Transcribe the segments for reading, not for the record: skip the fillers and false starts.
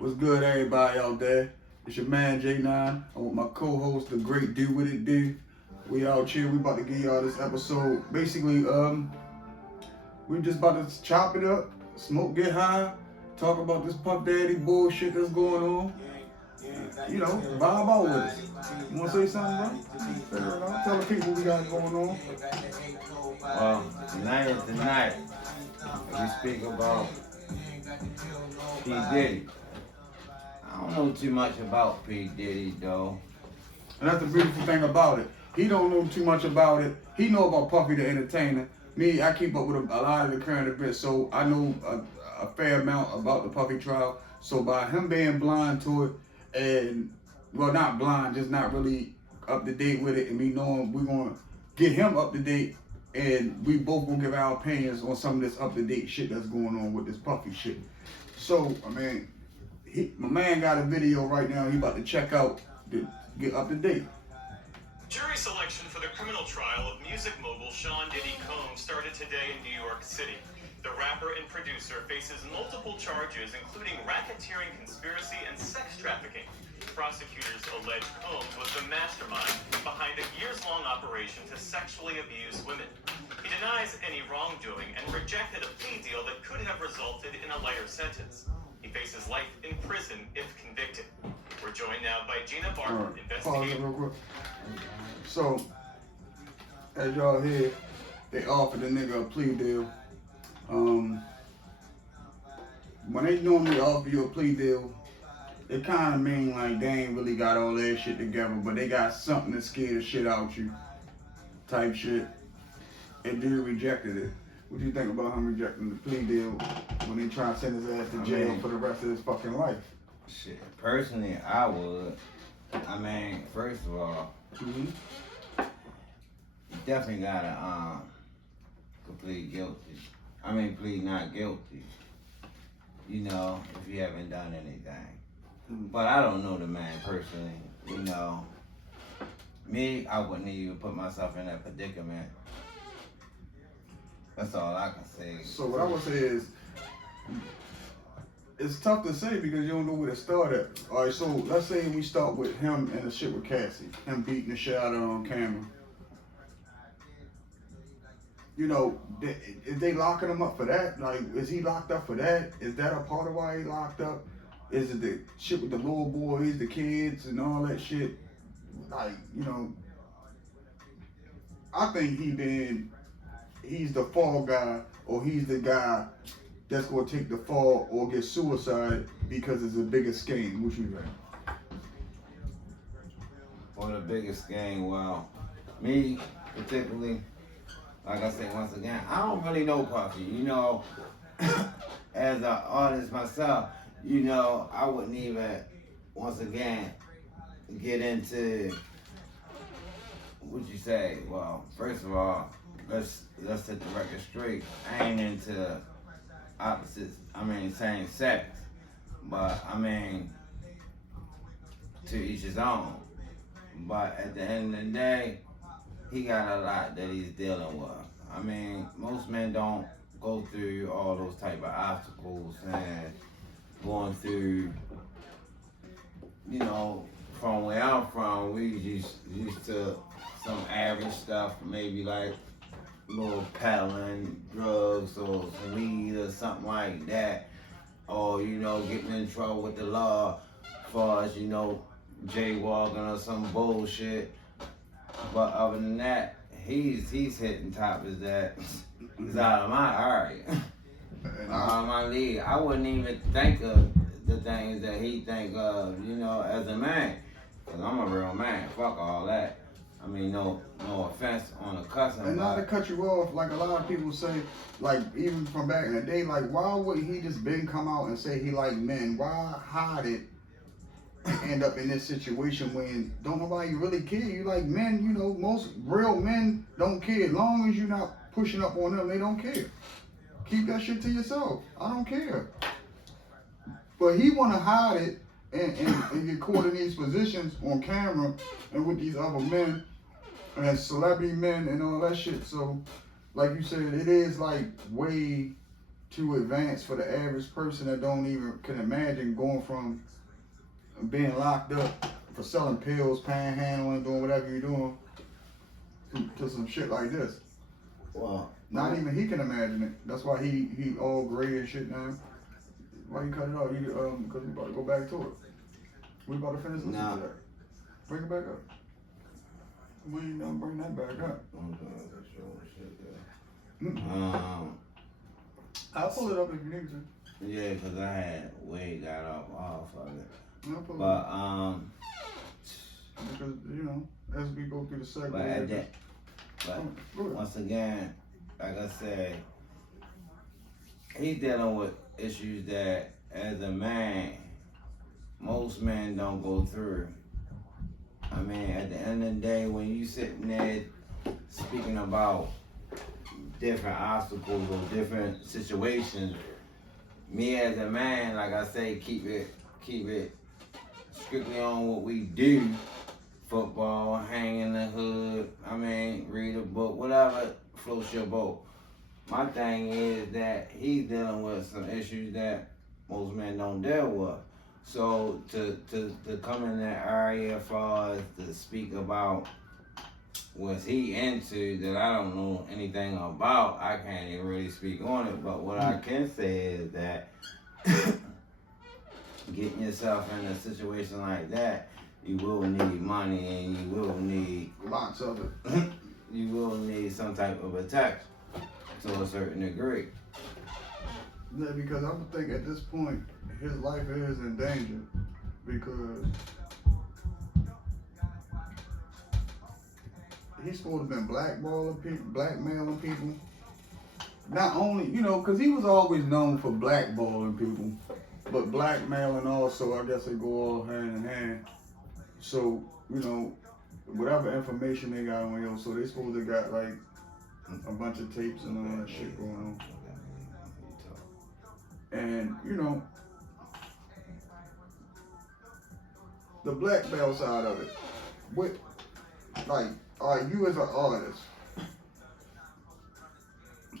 What's good, everybody out there? It's your man J9. I'm with my co-host, the great Do What It Do. We out here. We about to give y'all this episode. Basically, we just about to chop it up, smoke, get high, talk about this Puff Daddy bullshit that's going on. You know, vibe out with us. You wanna say something, bro? Figure it out. Tell the people we got going on. Well, tonight, we speak about P. Diddy. I don't know too much about P. Diddy, though. And that's the beautiful thing about it. He don't know too much about it. He know about Puffy the Entertainer. Me, I keep up with a lot of the current events, so I know a fair amount about the Puffy trial. So by him being blind to it, and, well, not blind, just not really up to date with it, and me knowing we're going to get him up to date, and we both going to give our opinions on some of this up to date shit that's going on with this Puffy shit. So, I mean, my man got a video right now he about to check out to get up to date. Jury selection for the criminal trial of music mogul Sean Diddy Combs started today in New York City. The rapper and producer faces multiple charges, including racketeering, conspiracy, and sex trafficking. Prosecutors allege Combs was the mastermind behind a years-long operation to sexually abuse women. He denies any wrongdoing and rejected a plea deal that could have resulted in a lighter sentence. He faces life in prison if convicted. We're joined now by Gina Barker, investigator. Real quick. So, as y'all hear, they offered the nigga a plea deal. When they normally offer you a plea deal, it kind of mean like they ain't really got all that shit together, but they got something to scare the shit out you, type shit. And dude rejected it. What do you think about him rejecting the plea deal when they try to send his ass to jail for the rest of his fucking life? Shit, personally, I would. I mean, first of all, you definitely gotta plead guilty. I mean, plead not guilty. You know, if you haven't done anything. But I don't know the man personally. You know, me, I wouldn't even put myself in that predicament. That's all I can say. So what I would say is, it's tough to say because you don't know where to start at. All right, so let's say we start with him and the shit with Cassie, him beating the shit out of her on camera. You know, is they locking him up for that? Like, is he locked up for that? Is that a part of why he locked up? Is it the shit with the little boys, the kids, and all that shit? Like, you know, I think he's the fall guy, or he's the guy that's gonna take the fall or get suicide because it's the biggest game. What you think? For the biggest game, well, me particularly, like I said once again, I don't really know Puffy. You know, as an artist myself, you know, I wouldn't even, once again, get into, what you say? Well, first of all, let's set the record straight. I ain't into opposites, same sex. But, to each his own. But at the end of the day, he got a lot that he's dealing with. I mean, most men don't go through all those type of obstacles and going through, you know, from where I'm from, we just used to some average stuff, maybe like a little peddling, drugs or some weed or something like that. Or, you know, getting in trouble with the law as far as, you know, jaywalking or some bullshit. But other than that, he's hitting topics that is out of my area, out of my league. I wouldn't even think of the things that he think of, you know, as a man. Cause I'm a real man. Fuck all that. I mean, no offense on the cussing. And not to cut you off, like a lot of people say, like even from back in the day, like why wouldn't he just been come out and say he like men? Why hide it? End up in this situation when don't nobody really care. You like men, you know, most real men don't care. As long as you're not pushing up on them, they don't care. Keep that shit to yourself. I don't care. But he wanna hide it and get caught in these positions on camera and with these other men and celebrity men and all that shit. So like you said, it is like way too advanced for the average person that don't even can imagine going from being locked up for selling pills, panhandling, doing whatever you're doing to some shit like this. Well, Not even he can imagine it. That's why he all gray and shit now. Why you cut it off? Because we about to go back to it. We about to finish listening to that. Bring it back up. We ain't gonna bring that back up. I'll pull it up if you need to. Yeah, because I had way got off of it. I'll pull it But up. Because as we go through the segment. But once again, like I said, he's dealing with issues that, as a man, most men don't go through. I mean, at the end of the day, when you sitting there speaking about different obstacles or different situations, me as a man, like I say, keep it strictly on what we do. Football, hang in the hood, read a book, whatever floats your boat. My thing is that he's dealing with some issues that most men don't deal with. So to come in that area as far as to speak about what's he into that I don't know anything about, I can't even really speak on it. But what I can say is that getting yourself in a situation like that, you will need money and you will need lots of it. You will need some type of protection to a certain degree. Yeah, because I would think at this point his life is in danger because he's supposed to have been blackmailing people. Not only, because he was always known for blackballing people, but blackmailing also, I guess they go all hand in hand. So, whatever information they got on him, so they supposed to got like a bunch of tapes and all that shit going on. And, the blackmail side of it, you as an artist,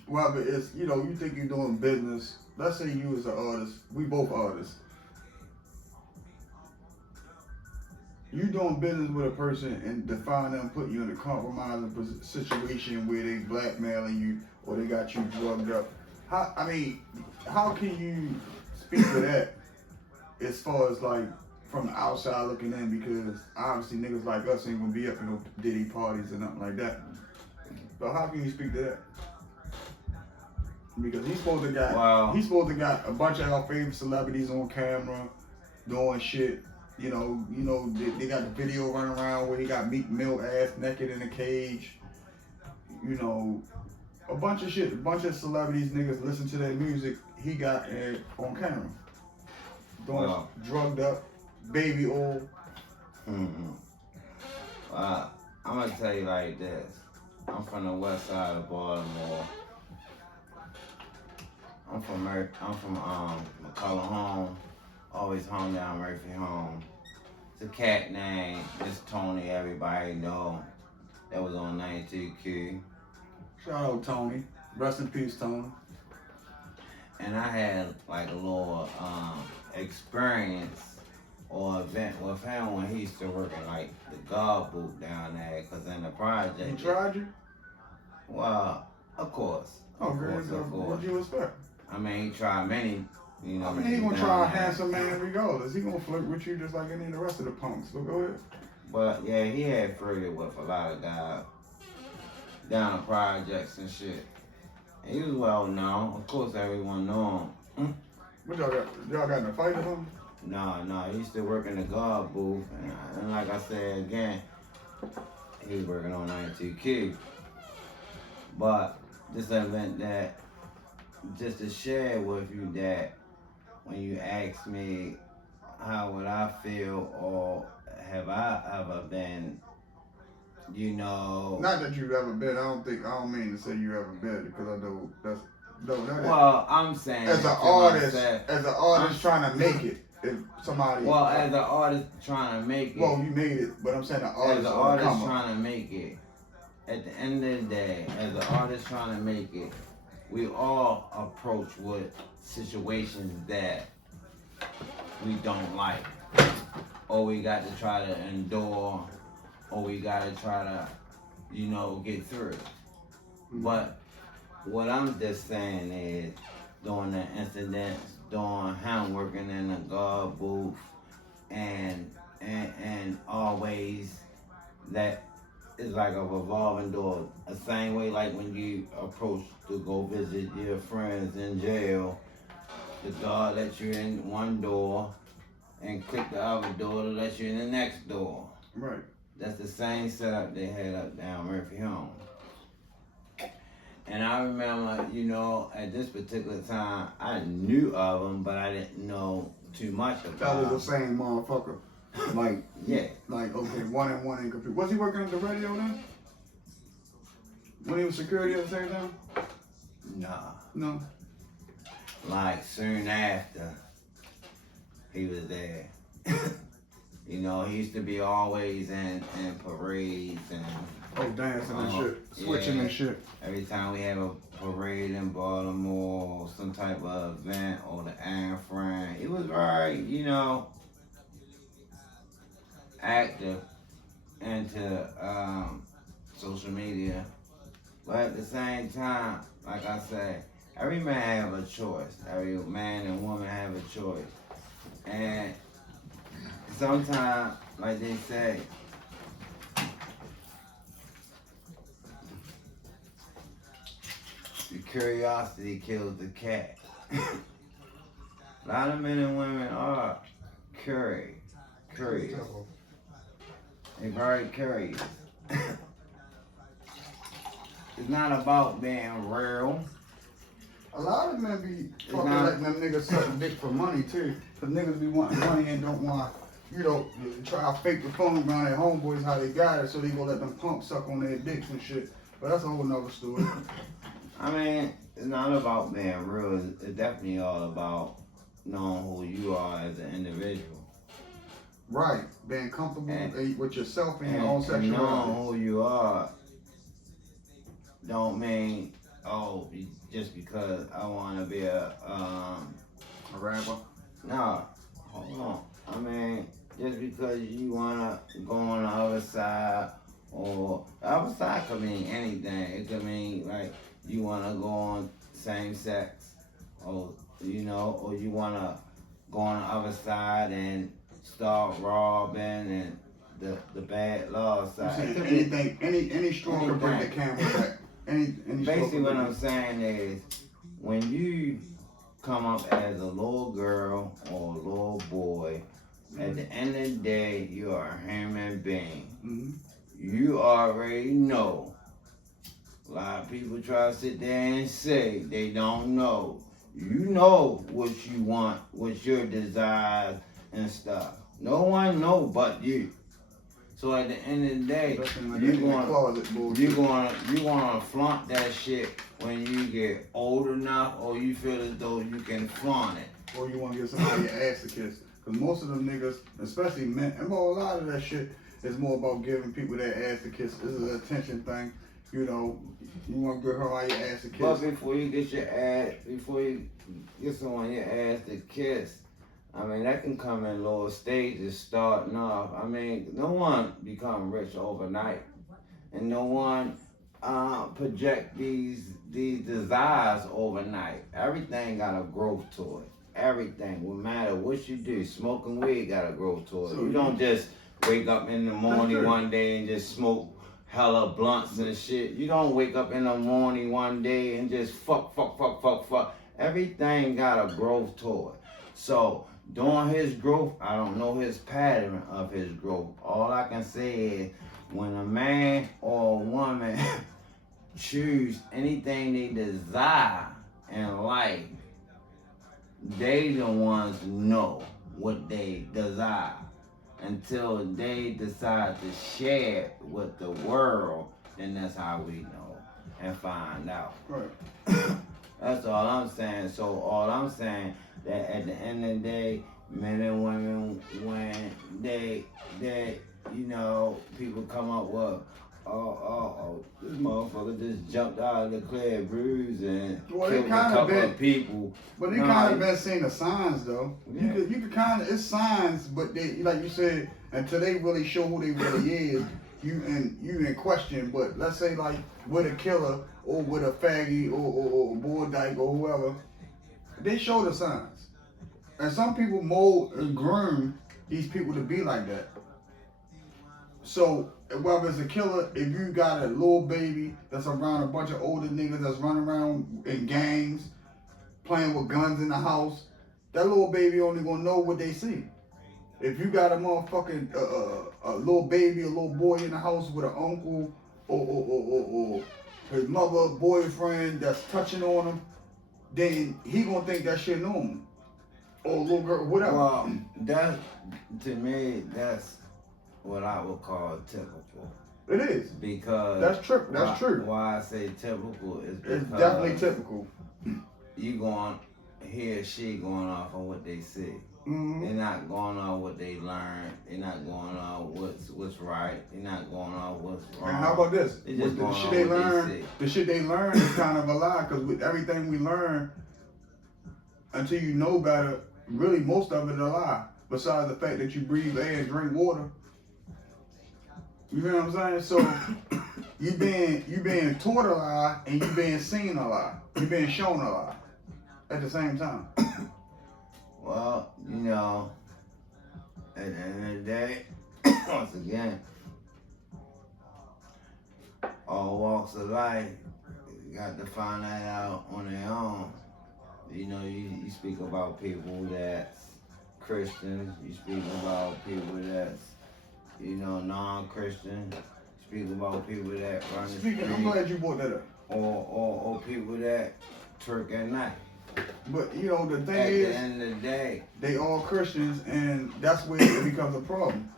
whether it's, you think you're doing business, let's say you as an artist, we both artists. You doing business with a person and define them, put you in a compromising situation where they blackmailing you or they got you drugged up. How can you speak to that as far as like from the outside looking in? Because obviously niggas like us ain't gonna be up in no diddy parties or nothing like that. So how can you speak to that? Because he's supposed to got a bunch of our favorite celebrities on camera doing shit. They got the video running around where he got Meek Mill ass naked in a cage. A bunch of shit. A bunch of celebrities, niggas listen to their music. He got on camera. Doing drugged up, baby oil. Mm-hmm. I'm gonna tell you like this. I'm from the west side of Baltimore. I'm from McCullough Home. Always home down Murphy Home. It's a cat name. It's Tony. Everybody know. That was on 92Q. Shout out Tony. Rest in peace, Tony. And I had like a little experience or event with him when he used to work in like the guard booth down there. Cause in the project. He tried you? Well, of course. Of course. What'd you expect? He tried many. He gonna try a handsome man regardless. He gonna flirt with you just like any of the rest of the punks. But go ahead. But yeah, he had flirted with a lot of guys down the projects and shit. And he was well known. Of course, everyone knew him. What y'all got in a fight or something? No. He used to work in the guard booth, and like I said again, he was working on 92Q. But this event that just to share with you that. When you ask me how would I feel or have I ever been, Not that you've ever been. I don't mean to say you ever been because I know that's Well, I'm saying as an artist trying to make it. If somebody as an artist trying to make it. Well, you made it, but I'm saying as an artist trying to make it. At the end of the day, as an artist trying to make it, we all approach with situations that we don't like, or we got to try to endure, or we got to try to, get through. But what I'm just saying is, during the incidents, during him working in the guard booth, and always that is like a revolving door. The same way like when you approach to go visit your friends in jail, the guard lets you in one door and click the other door to let you in the next door. Right. That's the same setup they had up down Murphy Home. And I remember, at this particular time, I knew of him, but I didn't know too much about That him. was the same motherfucker. Like, yeah. Like, okay, one and one ain't complete. Was he working at the radio then? When he was security at the same time? Nah. No. Like, soon after, he was there. He used to be always in parades and... Oh, dancing and shit. Switching and shit. Every time we have a parade in Baltimore, or some type of event, or the Anne Frank, it was very, active into social media. But at the same time, like I said, every man have a choice. Every man and woman have a choice. And sometimes, like they say, the curiosity kills the cat. A lot of men and women are curious. They're very curious. It's not about being real. A lot of men be fucking letting them niggas suck dick for money too. Cause niggas be wanting money and don't want, try to fake the phone around their homeboys how they got it so they gonna let them punks suck on their dicks and shit. But that's a whole nother story. I mean, it's not about being real. It's definitely all about knowing who you are as an individual. Right. Being comfortable with yourself and your own And sexuality. knowing who you are don't mean, just because I want to be a rapper? No, hold on. I mean, just because you want to go on the other side, or the other side could mean anything. It could mean, like, you want to go on same sex, or you want to go on the other side and start robbing and the bad law side. Anything, any straw can bring the camel back. Any Basically, what I'm saying is, when you come up as a little girl or a little boy, at the end of the day, you are a human being. Mm-hmm. You already know. A lot of people try to sit there and say they don't know. You know what you want, what's your desires and stuff. No one know but you. So at the end of the day, you're gonna flaunt that shit when you get old enough, or you feel as though you can flaunt it. Or you want to give somebody your ass to kiss. Because most of them niggas, especially men, and a lot of that shit is more about giving people their ass to kiss. This is an attention thing. You want to give her all your ass to kiss. But before you get someone your ass to kiss, I mean, that can come in lower stages, starting off. I mean, no one become rich overnight, and no one project these desires overnight. Everything got a growth to it. Everything, no matter what you do, smoking weed got a growth to it. You don't just wake up in the morning one day and just smoke hella blunts and shit. You don't wake up in the morning one day and just fuck. Everything got a growth to it. So during his growth, I don't know his pattern of his growth. All I can say is, when a man or a woman choose anything they desire in life, they the ones know what they desire. Until they decide to share it with the world, then that's how we know and find out. Right. That's all I'm saying. So all I'm saying, that at the end of the day, men and women, when they people come up with, this motherfucker just jumped out of the clear bruise and Well, killed a couple of people. But they kind of been seeing the signs though. Yeah. You could kind of, it's signs, but they, like you said, until they really show who they really is, you in question. But let's say like with a killer or with a faggy or boy dyke or whoever, they show the signs. And some people mold and groom these people to be like that. So whether it's a killer, if you got a little baby that's around a bunch of older niggas that's running around in gangs, playing with guns in the house, that little baby only gonna know what they see. If you got a motherfucking a little baby, a little boy in the house with an uncle or his mother, boyfriend that's touching on him, then he gonna think that shit normal. Or a little girl, whatever. Well, that to me, that's what I would call typical. It is. Because that's true. That's true. Why I say typical is because it's definitely typical. You going, he or she going off of what they see. Mm-hmm. They're not going on what they learn. They're not going on what's right. They're not going on what's wrong. And how about this? They just the going shit on they what learn, they see. the shit they learn is kind of a lie, because with everything we learn, until you know better, really most of it is a lie. Besides the fact that you breathe air and drink water. You know what I'm saying? So you being taught a lie and you being seen a lie. You being shown a lie at the same time. Well, you know, at the end of the day, once again, all walks of life got to find that out on their own. You know, you speak about people that's Christians, you speak about people that's, you know, non-Christian, speak about people that run the street. I'm glad you brought that up. Or people that twerk at night. But you know, the thing at is, the end of the day, they all Christians, and that's where it becomes a problem.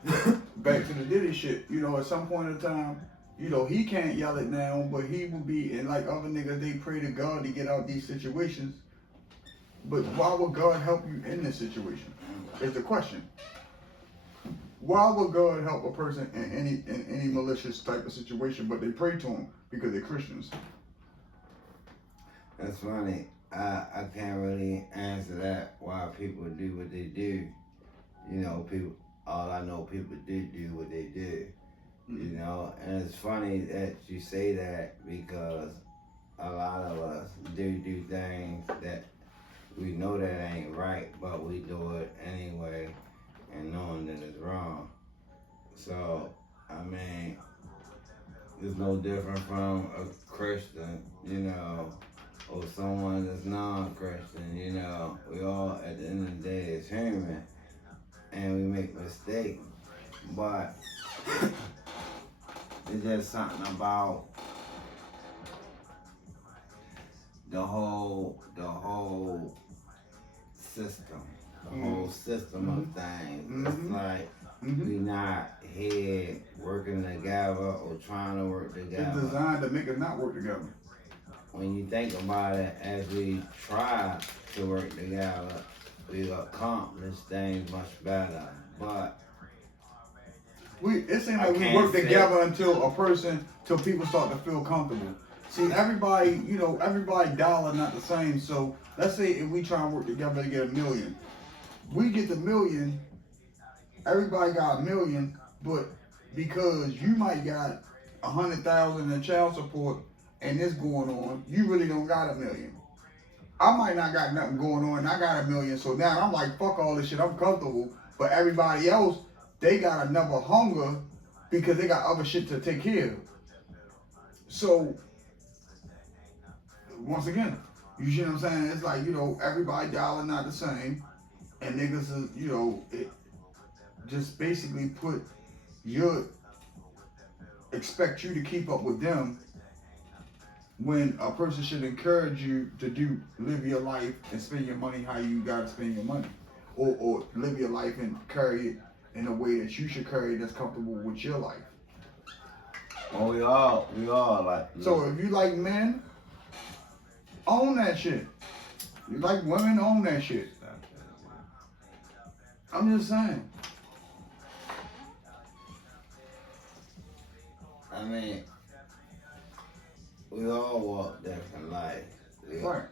Back to the Diddy shit. You know, at some point in time, you know, he can't yell it now, but he will be, and like other niggas, they pray to God to get out these situations. But why would God help you in this situation? Is the question. Why would God help a person in any malicious type of situation? But they pray to him because they're Christians. That's funny. I can't really answer that. Why people do what they do. You know, people. All I know, people do what they do. You know, and it's funny that you say that because a lot of us do things that we know that ain't right, but we do it anyway, and knowing that it's wrong. So, I mean, it's no different from a Christian, you know, or someone that's non-Christian, you know. We all, at the end of the day, is human, and we make mistakes. But it's just something about the whole system, whole system of things. It's like we not here working together or trying to work together. It's designed to make us not work together. When you think about it, as we try to work together, we accomplish things much better. But it seems like we work together until people start to feel comfortable. See, everybody dollar not the same. So let's say if we try and work together to get $1 million, we get the $1 million. Everybody got $1 million, but because you might got 100,000 in child support and this going on, you really don't got $1 million. I might not got nothing going on, and I got $1 million. So now I'm like, fuck all this shit. I'm comfortable. But everybody else, they got another hunger because they got other shit to take care of. So once again, you see what I'm saying? It's like, you know, everybody dollar not the same, and niggas is, you know, it just basically expect you to keep up with them when a person should encourage you to live your life and spend your money how you gotta spend your money, or live your life and carry it in a way that you should carry it that's comfortable with your life. well, we all like. So if you like men, own that shit. You like women, own that shit. I'm just saying. I mean, we all walk different life. Right.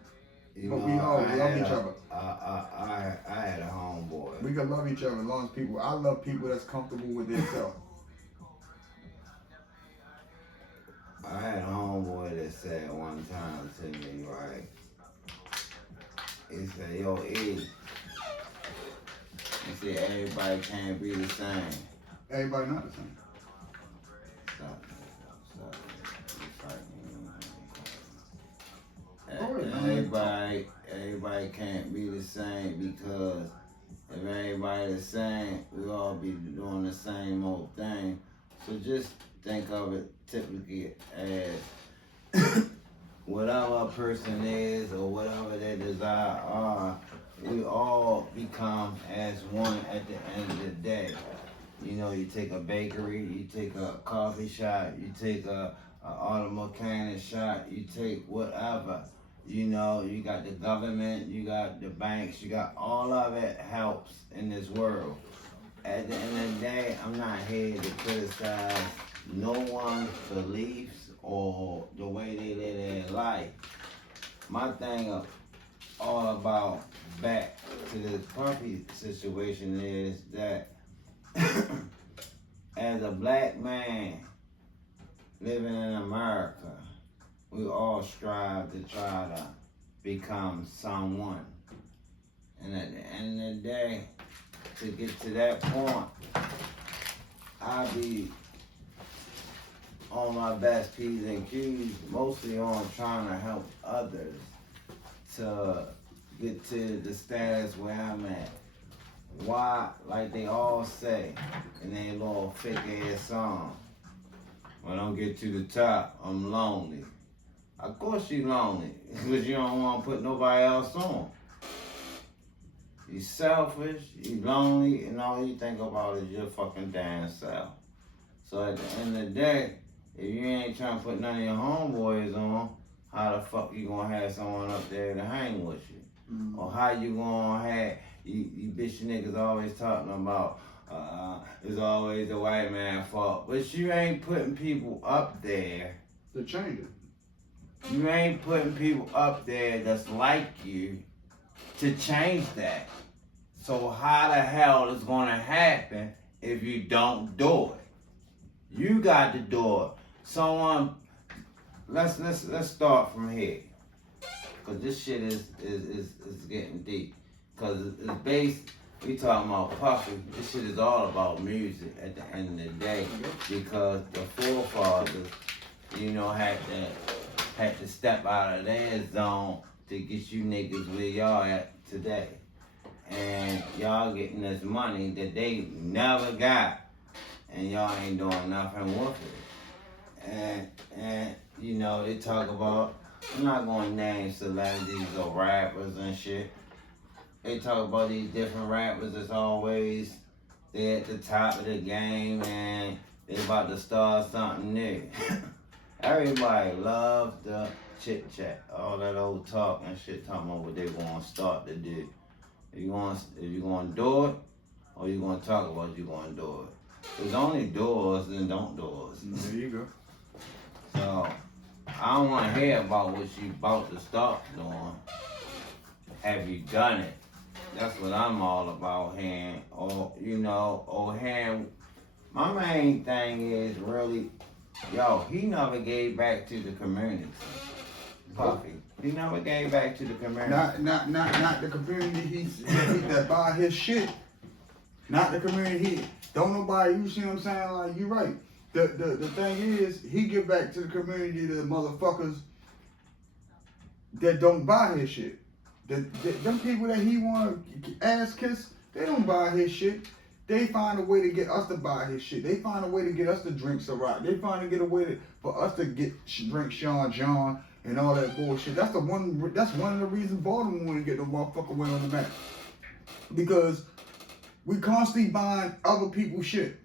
You But know, we all I love had each a- other. I had a homeboy. We can love each other as long as people. I love people that's comfortable with themselves. I had a homeboy that said one time to me, right? He said, yo, E. He said, everybody can't be the same. Everybody not the same. Stop. Oh, yeah. Everybody can't be the same because if everybody the same, we all be doing the same old thing. So just think of it typically as whatever a person is or whatever their desire are, we all become as one at the end of the day. You know, you take a bakery, you take a coffee shop, you take a auto mechanic shop, you take whatever. You know, you got the government, you got the banks, you got all of it helps in this world. At the end of the day, I'm not here to criticize no one's beliefs or the way they live their life. My thing all about back to this puppy situation is that as a black man living in America, we all strive to try to become someone. And at the end of the day, to get to that point, I be on my best P's and Q's, mostly on trying to help others to get to the status where I'm at. Why, like they all say in their little fake ass song, when I get to the top, I'm lonely. Of course you lonely, because you don't want to put nobody else on. You selfish, you lonely, and all you think about is your fucking damn self. So at the end of the day, if you ain't trying to put none of your homeboys on, how the fuck you gonna have someone up there to hang with you? Mm. Or how you gonna have, you bitch niggas always talking about, it's always the white man's fault. But you ain't putting people up there. To change it. You ain't putting people up there that's like you to change that. So how the hell is gonna happen if you don't do it? You got to do it. Someone, let's start from here, cause this shit is getting deep. Cause it's based. We talking about Puffy. This shit is all about music at the end of the day, because the forefathers, you know, had to step out of their zone to get you niggas where y'all at today. And y'all getting this money that they never got, and y'all ain't doing nothing with it. And you know, they talk about, I'm not gonna name celebrities or rappers and shit. They talk about these different rappers that's always, they at the top of the game and they about to start something new. Everybody loves the chit chat, all that old talk and shit, talking about what they gonna start to do. If you gonna do it, or you gonna talk about you gonna do it. There's only doors and don't doors. There you go. So I don't wanna hear about what you about to start doing. Have you done it? That's what I'm all about hearing. Or, you know, or hearing. My main thing is really, yo, he never gave back to the community. Puffy. He never gave back to the community. Not the community that buy his shit. Not the community. Don't nobody, you see what I'm saying? Like, you right. The thing is, he give back to the community, the motherfuckers that don't buy his shit. Them people that he want to ass kiss, they don't buy his shit. They find a way to get us to buy his shit. They find a way to get us to drink Ciroc. They find to get a way for us to drink Sean John and all that bullshit. That's one of the reasons Baltimore want to get the motherfucker win on the map. Because we constantly buying other people's shit.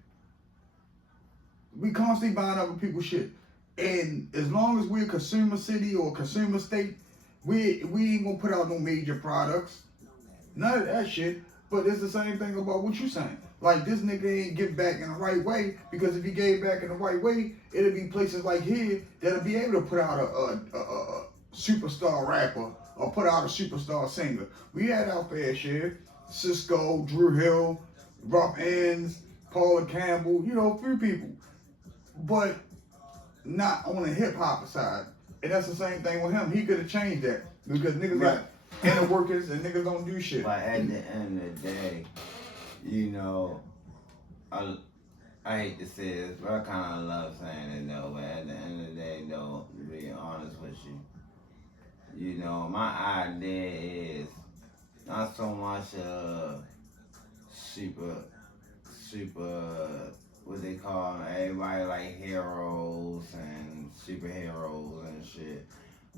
And as long as we're a consumer city or a consumer state, we ain't gonna put out no major products. None of that shit. But it's the same thing about what you saying. Like this nigga ain't give back in the right way, because if he gave back in the right way, it'll be places like here that'll be able to put out a superstar rapper or put out a superstar singer. We had our fair share. Cisco, Drew Hill, Rough Ends, Paula Campbell, you know, a few people. But not on the hip hop side. And that's the same thing with him. He could have changed that because niggas got inner workers and niggas don't do shit. But at the end of the day, you know, I hate to say this, but I kind of love saying it though. But at the end of the day, though, to be honest with you, you know, my idea is not so much super, what they call them, everybody like heroes and superheroes and shit.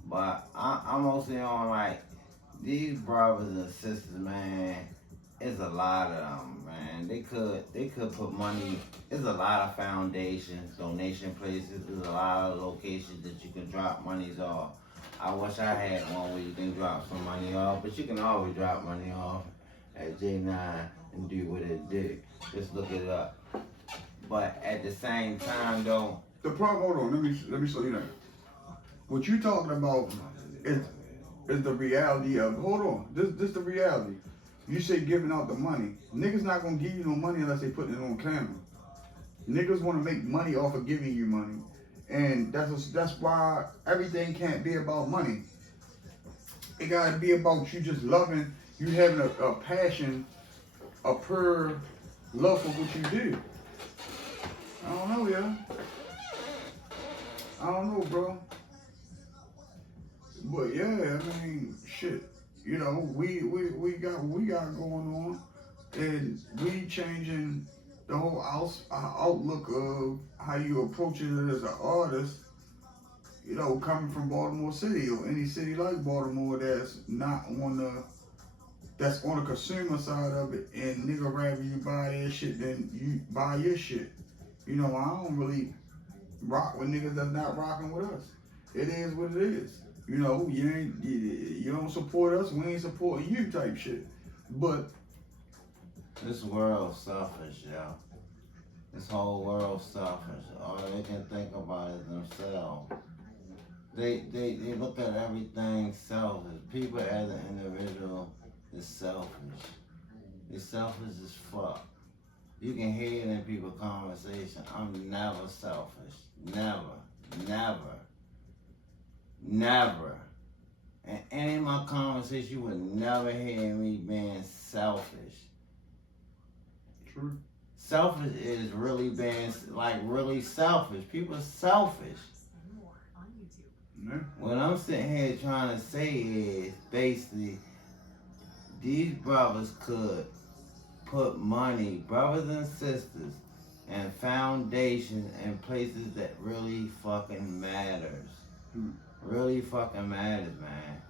But I'm mostly on like these brothers and sisters, man. It's a lot of them, man. They could put money. There's a lot of foundations, donation places. There's a lot of locations that you can drop monies off. I wish I had one where you can drop some money off, but you can always drop money off at J9 and do what it do. Just look it up. But at the same time, though, the problem. Hold on, let me slow you down. What you talking about is the reality of. Hold on, this the reality. You say giving out the money. Niggas not gonna give you no money unless they putting it on camera. Niggas want to make money off of giving you money, and that's why everything can't be about money. It gotta be about you just loving, you having a passion, a pure love for what you do. I don't know, yeah. I don't know, bro. But yeah, I mean, shit. You know, we got what we got going on, and we changing the whole outlook of how you approach it as an artist. You know, coming from Baltimore City or any city like Baltimore that's not on the consumer side of it, and nigga rather you buy their shit than you buy your shit. You know, I don't really rock with niggas that's not rocking with us. It is what it is. You know, you don't support us, we ain't supporting you type shit. But this world's selfish, yo. This whole world's selfish. All they can think about is themselves. They look at everything selfish. People as an individual is selfish. They're selfish as fuck. You can hear it in people's conversation. I'm never selfish. Never. In any of my conversations, you would never hear me being selfish. true. Selfish is really being, like, really selfish. People are selfish. Yeah. What I'm sitting here trying to say is, basically, these brothers could put money, brothers and sisters, and foundations and places that really fucking matters. Really fucking matters, man.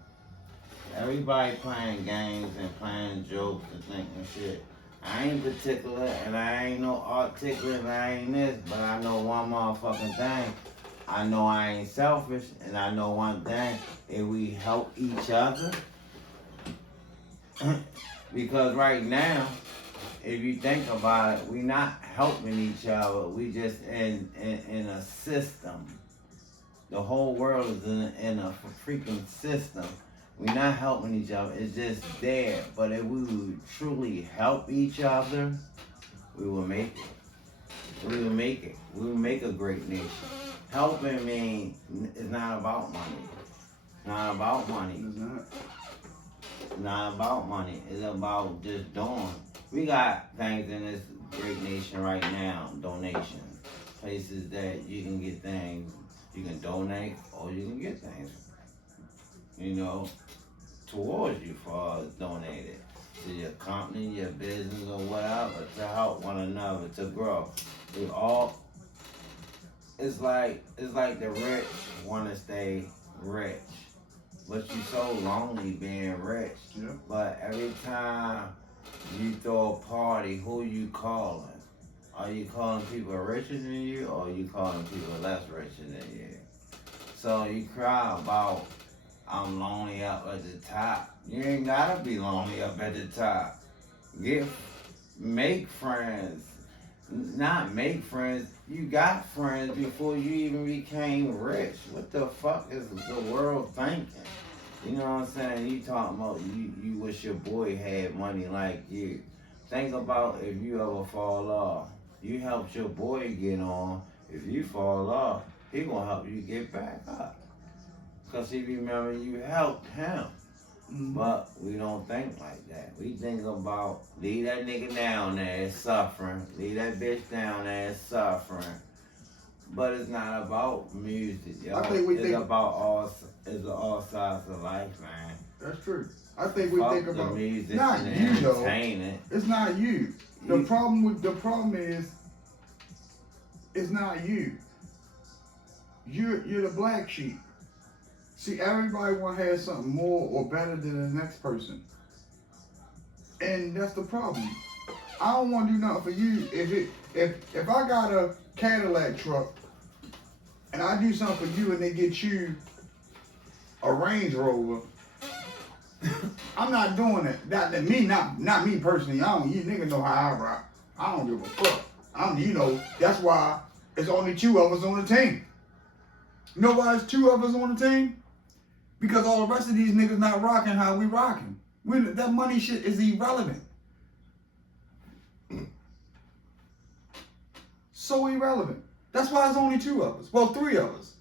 Everybody playing games and playing jokes and thinking shit. I ain't particular and I ain't no articulate and I ain't this, but I know one motherfucking thing. I know I ain't selfish, and I know one thing, if we help each other, because right now, if you think about it, we not helping each other, we just in a system. The whole world is in a freaking system. We're not helping each other, it's just there. But if we would truly help each other, we will make it. We will make it. We will make a great nation. Helping means it's not about money. It's not about money. It's not. It's not about money. It's about just doing. We got things in this great nation right now, donations. Places that you can get things, you can donate or you can get things, you know, towards you for donated to your company, your business or whatever, to help one another, to grow. We all, it's like the rich want to stay rich, but you so lonely being rich. Yeah. But every time you throw a party, who you calling? Are you calling people richer than you, or are you calling people less richer than you? So you cry about, I'm lonely up at the top. You ain't gotta be lonely up at the top. Make friends. Not make friends. You got friends before you even became rich. What the fuck is the world thinking? You know what I'm saying? You talking about you wish your boy had money like you. Think about if you ever fall off. You helped your boy get on. If you fall off, he gonna help you get back up. Cause he remember you helped him. But we don't think like that. We think about leave that nigga down there suffering, leave that bitch down there suffering. But it's not about music, yo. It's about all sides of life, man. That's true. I think we think about the music not and you though. entertainment. It's not you. The problem is it's not you. You're the black sheep. See, everybody want to have something more or better than the next person. And that's the problem. I don't want to do nothing for you. If I got a Cadillac truck and I do something for you and they get you a Range Rover, I'm not doing it. Not me personally. You niggas know how I rock. I don't give a fuck. That's why it's only 2 of us on the team. You know why it's 2 of us on the team? Because all the rest of these niggas not rocking how we rocking. That money shit is irrelevant. So irrelevant. That's why it's only 2 of us. Well, 3 of us.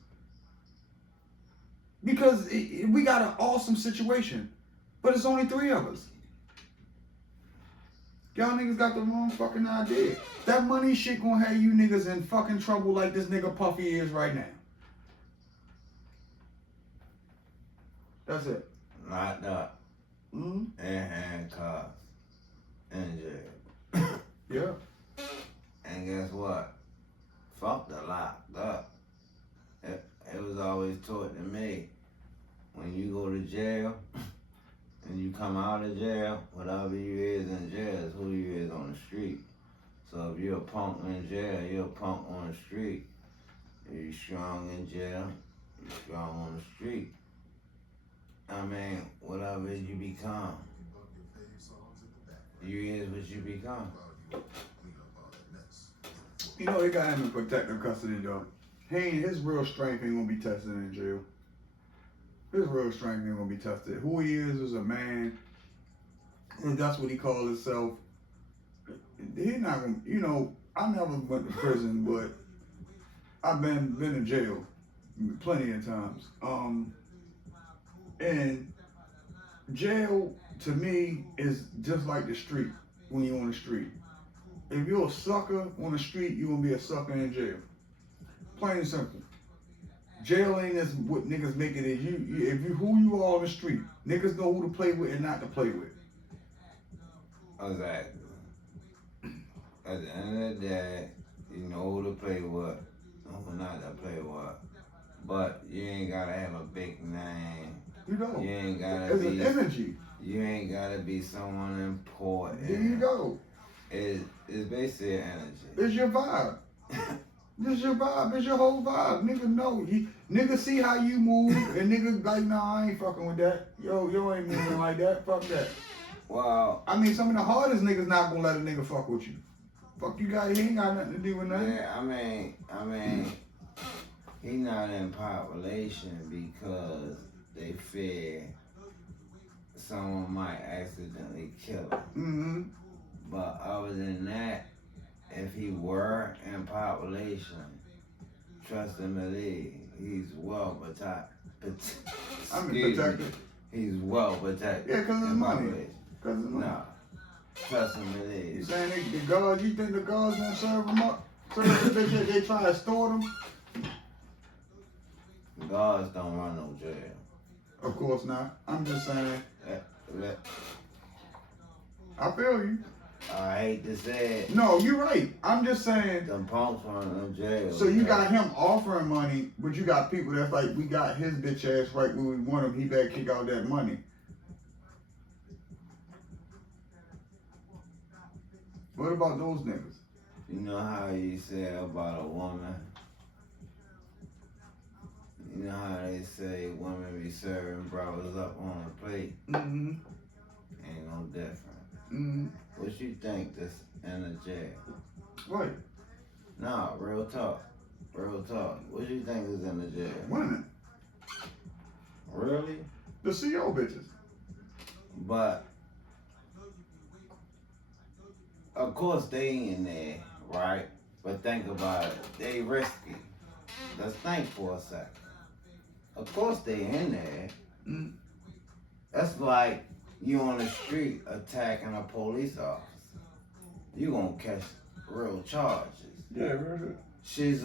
Because we got an awesome situation. But it's only 3 of us. Y'all niggas got the wrong fucking idea. That money shit gonna have you niggas in fucking trouble like this nigga Puffy is right now. That's it. Locked up. And handcuffs. In jail. Yeah. And guess what? Fuck the locked up. It was always taught to me, when you go to jail and you come out of jail, whatever you is in jail is who you is on the street. So if you're a punk in jail, you're a punk on the street. If you're strong in jail, you're strong on the street. I mean, whatever you become, you is what you become. You know, they got him in protective custody, though. His real strength ain't gonna be tested in jail. His real strength ain't gonna be tested. Who he is a man, and that's what he calls himself. He not gonna, I never went to prison, but I've been in jail plenty of times. And jail, to me, is just like the street when you're on the street. If you're a sucker on the street, you're going to be a sucker in jail. Plain and simple. Jail ain't as what niggas make it is. Who you are on the street. Niggas know who to play with and not to play with. Exactly. At the end of the day, you know who to play with, who not to play with. But you ain't got to have a big name. You don't. You ain't gotta It's an energy. You ain't gotta be someone important. There you go. It's basically an energy. It's your vibe. It's your vibe. It's your whole vibe. Nigga know. Nigga see how you move and nigga like, nah, I ain't fucking with that. Yo ain't moving like that. Fuck that. Wow. I mean, some of the hardest niggas not gonna let a nigga fuck with you. Fuck you guys. He ain't got nothing to do with nothing. Yeah, I mean, he not in population because they fear someone might accidentally kill him. But other than that, if he were in population, trust and believe, he's well protected. Protected. He's well protected. Yeah, because of his money. Because of his money. No. Trust and believe. You saying the guards, you think the guards gonna serve them up? So they try to store them? Guards don't run no jail. Of course not. I'm just saying. I feel you. I hate to say it. No, you're right. I'm just saying. Them punks run no jail. So you got him offering money, but you got people that's like, we got his bitch ass right where we want him. He better kick out that money. What about those niggas? You know how you say about a woman? You know how they say women be serving brothers up on a plate? Mm-hmm. Ain't no different. Mm-hmm. What you think that's in the jail? Right. Nah, real talk. Real talk. What you think is in the jail? Women. Really? The CO bitches. But of course they in there, right? But think about it. They risky. Let's think for a second. Of course they in there. Mm. That's like you on the street attacking a police officer. You gonna catch real charges. Yeah, really. She's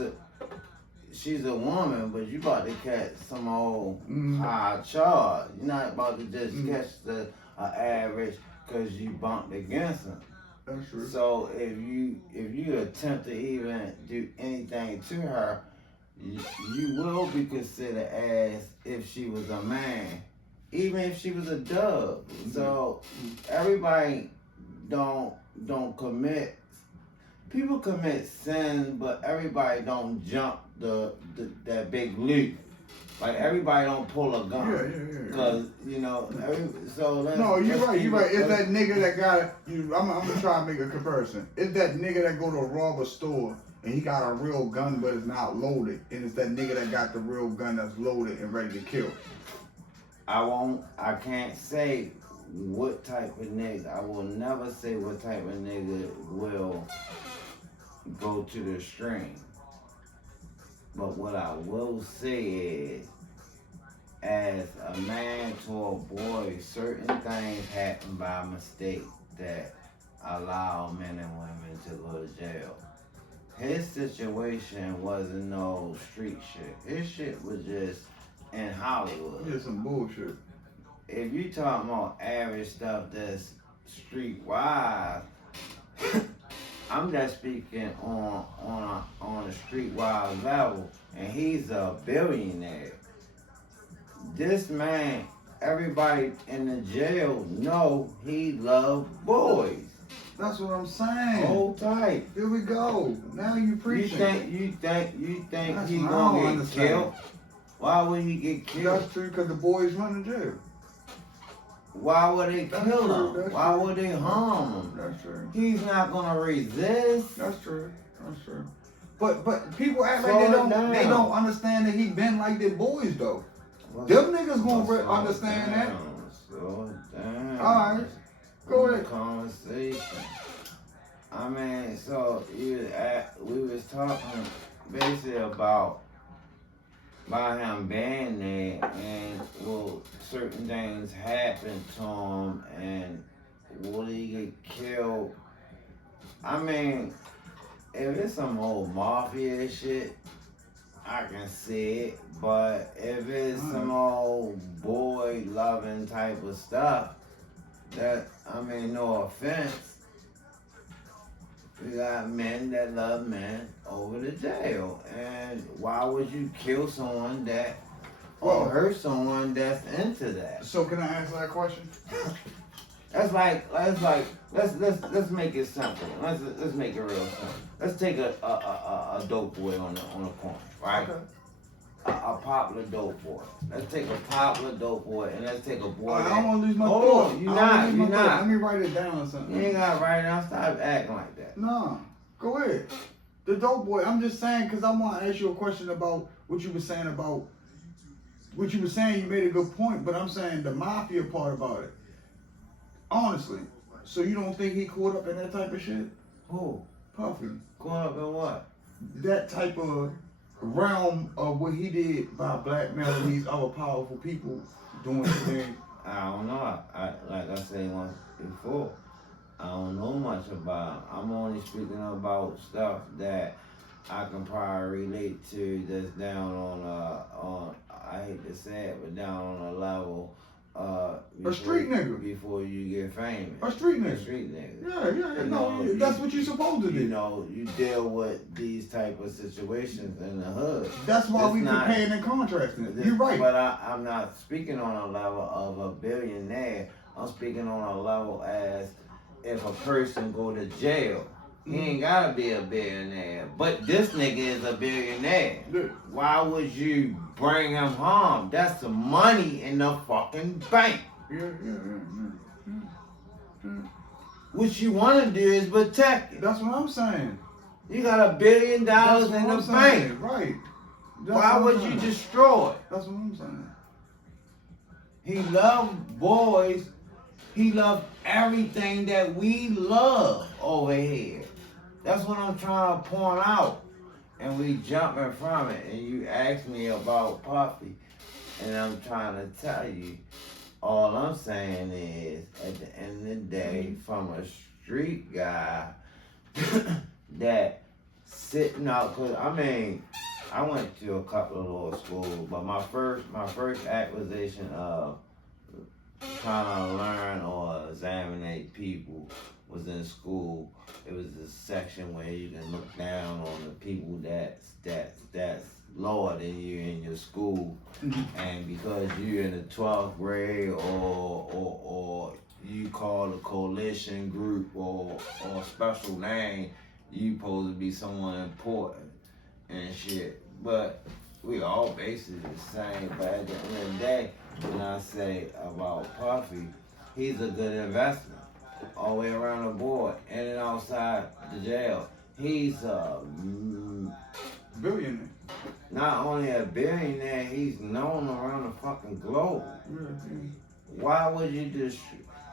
a woman, but you about to catch some old high charge. You're not about to just catch the average because you bumped against them. That's true. So if you attempt to even do anything to her, you will be considered as if she was a man, even if she was a dove. So everybody don't commit. People commit sins, but everybody don't jump that big leap. Like everybody don't pull a gun. Yeah. Cause you know, no, you're right. It's that nigga that got you. I'm gonna try and make a comparison. It's that nigga that go to rob a store and he got a real gun, but it's not loaded, and it's that nigga that got the real gun that's loaded and ready to kill. I can't say what type of nigga. I will never say what type of nigga will go to the extreme. But what I will say is, as a man to a boy, certain things happen by mistake that allow men and women to go to jail. His situation wasn't no street shit. His shit was just in Hollywood. Just some bullshit. If you talking about average stuff that's street-wise, I'm just speaking on a street-wide level, and he's a billionaire. This man, everybody in the jail know he love boys. That's what I'm saying. Hold tight. Here we go. Now you preaching. You think That's he what I gonna don't get understand. killed? Why would he get killed? That's true, because the boys run to jail. Why would they That's kill true, him? Why true. would they harm him? That's true. He's not gonna resist. That's true. That's true. But people act Slow like it down. they don't understand that he been like their boys though. Them niggas gonna understand that. Slow it down. All right. Go ahead. Conversation. I mean, so we was talking basically about him being there, and will certain things happen to him, and will he get killed? I mean, if it's some old mafia shit, I can see it, but if it's some old boy loving type of stuff, that, I mean, no offense, we got men that love men over the jail. And why would you kill someone that, or hurt someone that's into that? So can I answer that question? Let's make it simple. Let's make it real simple. Let's take a dope boy on the corner, right? Okay. A popular dope boy. Let's take a popular dope boy, and let's take a boy. I don't want to lose my Hold thought. on, you're not. Let me write it down or something. You ain't got to write it down. Stop acting like that. No, go ahead. The dope boy. I'm just saying because I want to ask you a question about what you were saying about. What you were saying, you made a good point, but I'm saying the mafia part about it. Honestly, so you don't think he caught up in that type of shit? Who? Puffy. Caught up in what? That type of realm of what he did by blackmailing these other powerful people doing things. I don't know. I like I said once before, I don't know much about him. I'm only speaking about stuff that I can probably relate to. That's down on I hate to say it, but down on a level. A street nigga. Before you get famous. A street nigga. A street nigga. Yeah. No, that's what you're supposed to do. You know, you deal with these type of situations in the hood. That's why we comparing and contrasting. You're right. But I'm not speaking on a level of a billionaire. I'm speaking on a level as if a person go to jail. He ain't gotta be a billionaire, but this nigga is a billionaire. Yeah. Why would you bring him home? That's the money in the fucking bank. Yeah. What you want to do is protect it. That's what I'm saying. You got $1 billion in the bank. Right. Why would you destroy it? That's what I'm saying. He loved boys. He loved everything that we love over here. That's what I'm trying to point out. And we jumping from it. And you asked me about Puffy. And I'm trying to tell you, all I'm saying is, at the end of the day, from a street guy that sitting out, cause I mean, I went to a couple of law schools, but my first acquisition of trying to learn or examine people was in school. It was a section where you can look down on the people that's lower than you in your school, and because you're in the 12th grade or you call a coalition group or special name, you supposed to be someone important and shit. But we all basically the same. But at the end of the day, when I say about Puffy, he's a good investment all the way around the board, in and outside the jail. He's a billionaire. Not only a billionaire, he's known around the fucking globe. Mm-hmm. Why would you just...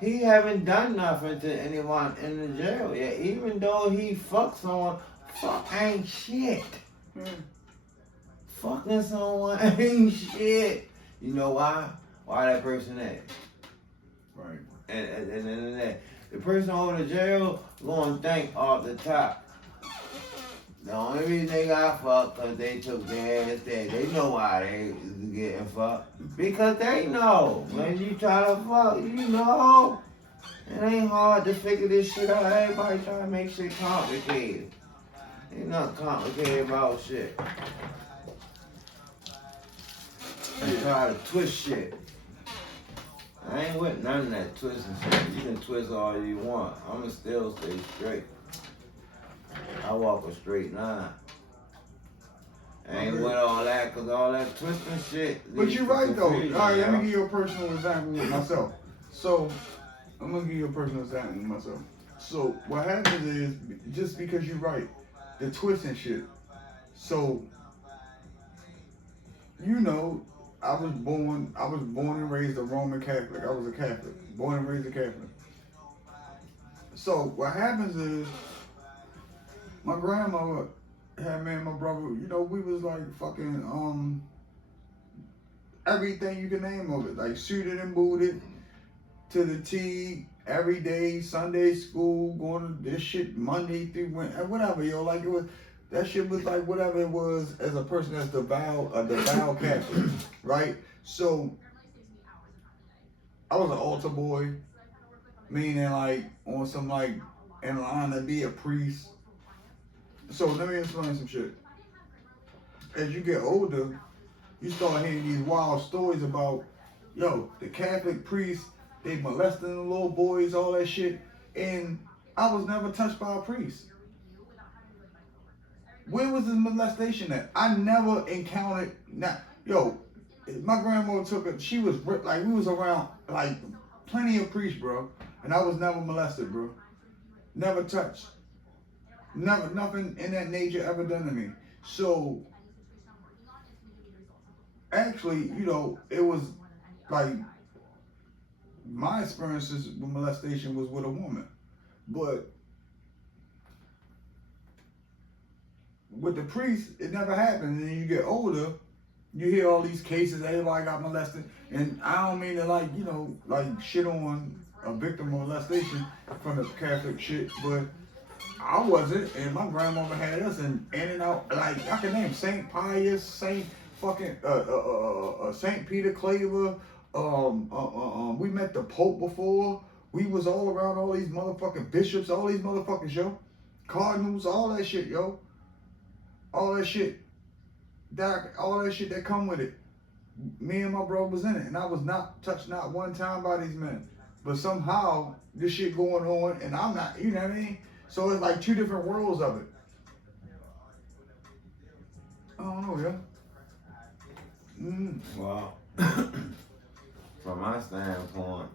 He haven't done nothing to anyone in the jail yet. Even though he fucked someone, fuck ain't shit. Fucking someone ain't shit. You know why? Why that person there? Right. And the person over the jail gonna think off the top. The only reason they got fucked because they took their ass there. They know why they getting fucked. Because they know. When you try to fuck, you know. It ain't hard to figure this shit out. Everybody trying to make shit complicated. Ain't nothing complicated about shit. They try to twist shit. I ain't with none of that twisting shit. You can twist all you want. I'ma still stay straight. I walk a straight line. I ain't with all that, cause all that twisting shit. But you're right though. Alright, let me give you a personal example with myself. So, I'm gonna give you a personal example with myself. So, what happens is, just because you're right, the twisting shit. So, you know, I was born and raised a Roman Catholic. I was a Catholic. Born and raised a Catholic. So, what happens is, my grandmother had me and my brother, you know, we was like fucking, everything you can name of it. Like suited and booted to the T, every day, Sunday school, going to this shit Monday through whatever, yo. Like it was, that shit was like whatever it was as a person that's devout Catholic, right? So, I was an altar boy, meaning like on some like in line to be a priest. So let me explain some shit. As you get older, you start hearing these wild stories about, yo, the Catholic priests, they molesting the little boys, all that shit. And I was never touched by a priest. Where was the molestation at? I never encountered, my grandmother took it, she was, like, we was around, like, plenty of priests, bro. And I was never molested, bro. Never touched. Never, nothing in that nature ever done to me. So, actually, you know, it was like my experiences with molestation was with a woman. But with the priest, it never happened. And then you get older, you hear all these cases, everybody got molested. And I don't mean to like, you know, like shit on a victim of molestation from the Catholic shit, but I wasn't, and my grandmother had us in and out, like, I can name St. Pius, St. fucking, St. Peter Claver, we met the Pope before, we was all around all these motherfucking bishops, all these motherfuckers, yo, cardinals, all that shit, yo, all that shit that come with it. Me and my bro was in it, and I was not touched not one time by these men, but somehow, this shit going on, and I'm not, you know what I mean? So it's like two different worlds of it. I don't know, yeah. Well, from my standpoint,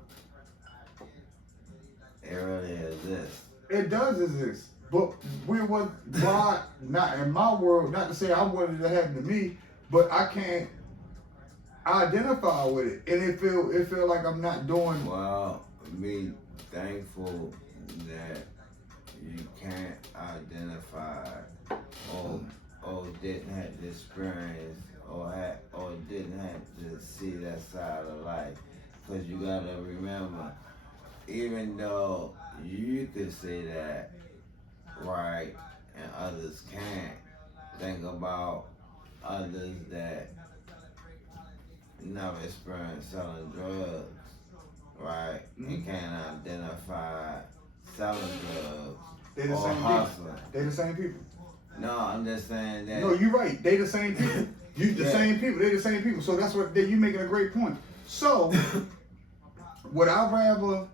It really exists. It does exist. But why, not in my world, not to say I wanted it to happen to me, but I can't identify with it. And it feel like I'm not doing. Well, be thankful that you can't identify or didn't have the experience or didn't have to see that side of life. Because you gotta remember, even though you could say that, right, and others can't, think about others that never experienced selling drugs, right, and can't identify selling drugs They the or same hustling. people. They the same people. No, I'm just saying that. No, you're right. They the same people. You the Yeah. same people. They the same people. So that's what you making a great point. So would I rather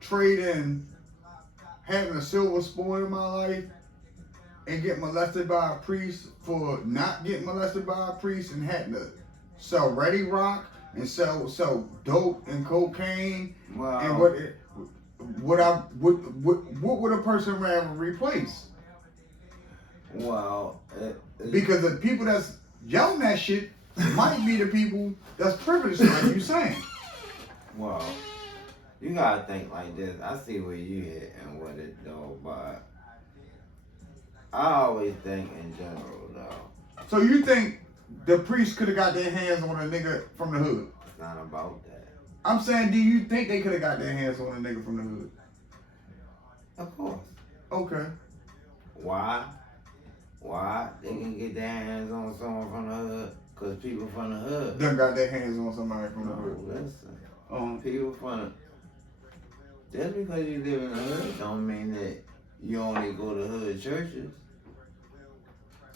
trade in having a silver spoon in my life and get molested by a priest for not getting molested by a priest and having to sell Ready Rock and sell dope and cocaine Well, and what would a person rather replace? Well, Because the people that's yelling that shit might be the people that's privileged, like you saying. well, you gotta think like this. I see where you hit and what it do, but I always think in general though. So you think the priest could have got their hands on a nigga from the hood? It's not about that. I'm saying, do you think they could have got their hands on a nigga from the hood? Of course. Okay. Why? Why? They can get their hands on someone from the hood? Because people from the hood. Them got their hands on somebody from the No, hood. listen. People from the... Just because you live in the hood don't mean that you only go to hood churches.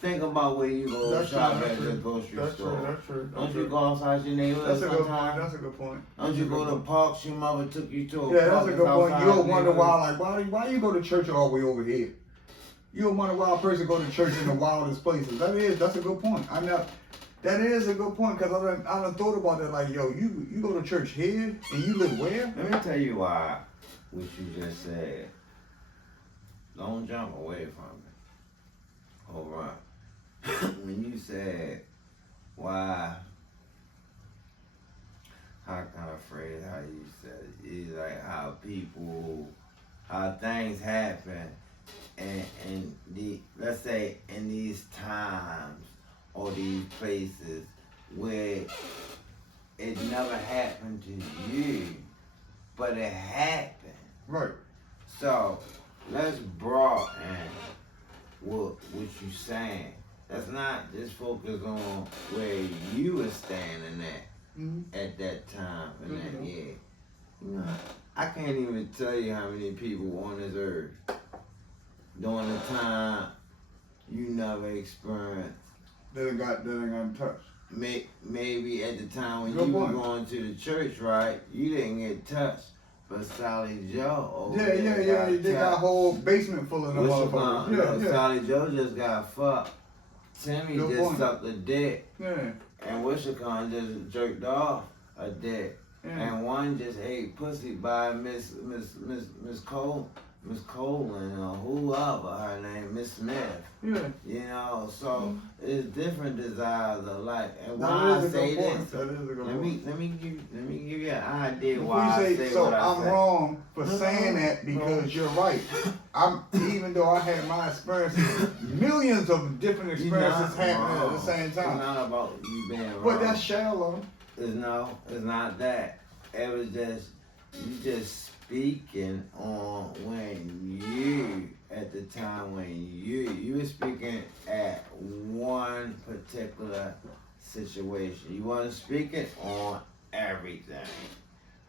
Think about where you go shop at the grocery store. That's true. Don't you go outside your neighborhood That's a good point. sometimes? That's a good point. Don't you go to parks your mother took you to a Yeah, park that's a good point. outside You'll wonder neighborhood? why, why you go to church all the way over here? You'll wonder why a person go to church in the wildest places. That's a good point. That is a good point because I done thought about that. Like, yo, you go to church here and you live where? Let me tell you why what you just said. Don't jump away from it. All right. When you said why, how can I phrase how you said it? It's like how things happen, and let's say in these times or these places where it never happened to you, but it happened. Right. So let's broaden what you saying. Let's not just focus on where you were standing at that time and that year. You know, I can't even tell you how many people on this earth during the time you never experienced. They ain't got touched. Maybe at the time when Good you were point. going to the church, right? You didn't get touched, but Sally Joe. Yeah. They got a whole basement full of them motherfuckers. Yeah. Sally Joe just got fucked. Timmy Good just point. sucked a dick. Yeah. And Wishacon just jerked off a dick. Yeah. And one just ate pussy by Miss Colin or whoever her name, Miss Smith. Yeah. You know, so it's different desires of life. And why That I is a say good point. this, That is a good let point. me give you an idea Before why you I say so what I I'm say. wrong for saying that because you're right. Even though I had my experiences, millions of different You're experiences not happening at wrong. the same It's time. not about you being wrong. But that's shallow. It's not that. It was just you just speaking on when you at the time when you were speaking at one particular situation. You wasn't speaking on everything.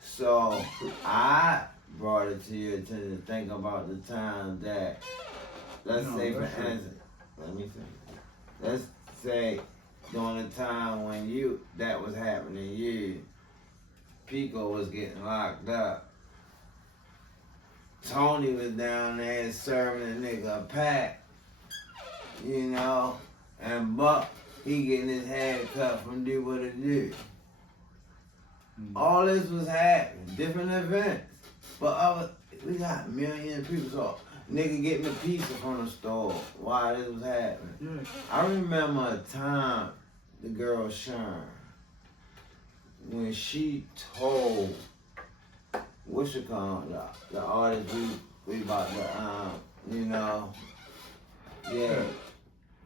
So I brought it to your attention to think about the time that let's say for instance, let's say during the time when that was happening to you, Pico was getting locked up. Tony was down there serving a nigga a pack, you know, and Buck, he getting his head cut from do what it do. All this was happening, different events. But we got millions of people. So nigga getting the pizza from the store while this was happening. Yeah. I remember a time the girl Sean when she told what's it called the artist we about to you know yeah.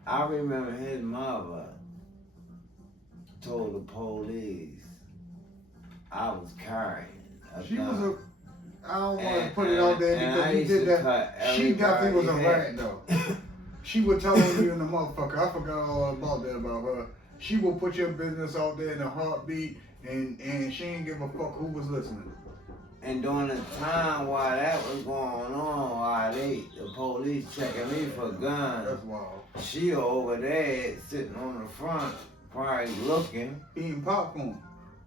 I remember his mother told the police I was carrying a She gun. was a. I don't want to put it out there because he did that. She definitely was a rat though. She would tell on you in the motherfucker. I forgot all about that about her. She will put your business out there in a heartbeat, and she ain't give a fuck who was listening. And during the time while that was going on, while the police checking me for guns, That's wild. she over there sitting on the front, probably looking, Eating popcorn.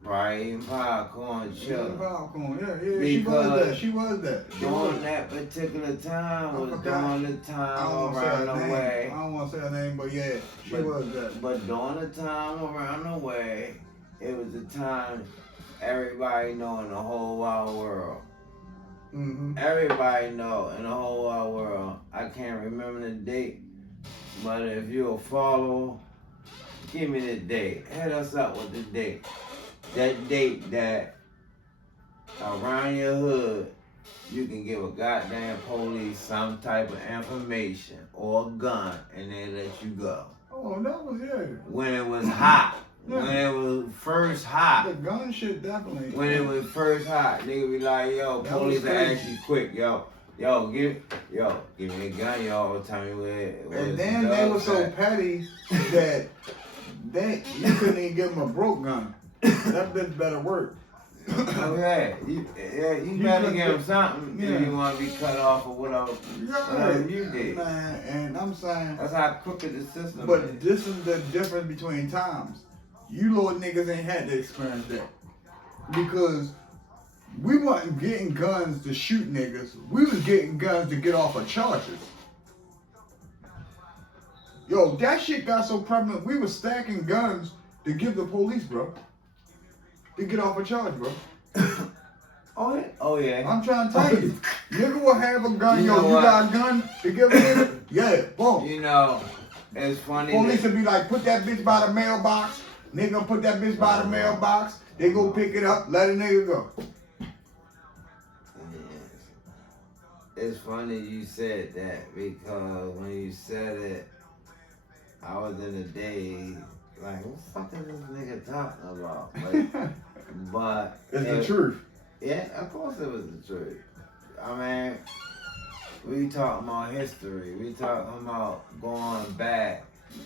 probably eating popcorn, Eating chilling. popcorn. Yeah. She was that. She was that. During that particular time was during the time around the way. I don't want to say her name, but yeah, she was that. But during the time around the way, it was the time everybody know in the whole wide world. Mm-hmm. Everybody know in the whole wide world. I can't remember the date, but if you'll follow, give me the date. Hit us up with the date. That date that around your hood, you can give a goddamn police some type of information or a gun and they let you go. Oh, that was When it was hot. Yeah. When it was first hot. The gun shit definitely. When it was first hot, nigga be like, yo, That police was are crazy. actually quick, yo, give me a gun, yo, tell me where. And then they were so petty that you couldn't even give them a broke gun. That bitch better work. Okay, you better give him something if you want to be cut off or whatever you did. Man, and I'm saying. That's how crooked the system But is. this is the difference between times. You little niggas ain't had to experience that. Because we wasn't getting guns to shoot niggas. We was getting guns to get off of charges. Yo, that shit got so prevalent, we was stacking guns to give the police, bro. To get off a charge, bro. Oh yeah. I'm trying to tell you. Nigga will have a gun. You Yo, know you what? got a gun to give a nigga? Yeah, boom. You know, it's funny. Police will be like, put that bitch by the mailbox. Nigga put that bitch by the mailbox. They go pick it up, let a nigga go. It's funny you said that because when you said it, I was in the daze like, what the fuck is this nigga talking about? Like, but It's the truth. Yeah, of course it was the truth. I mean, we talking about history. We talking about going back.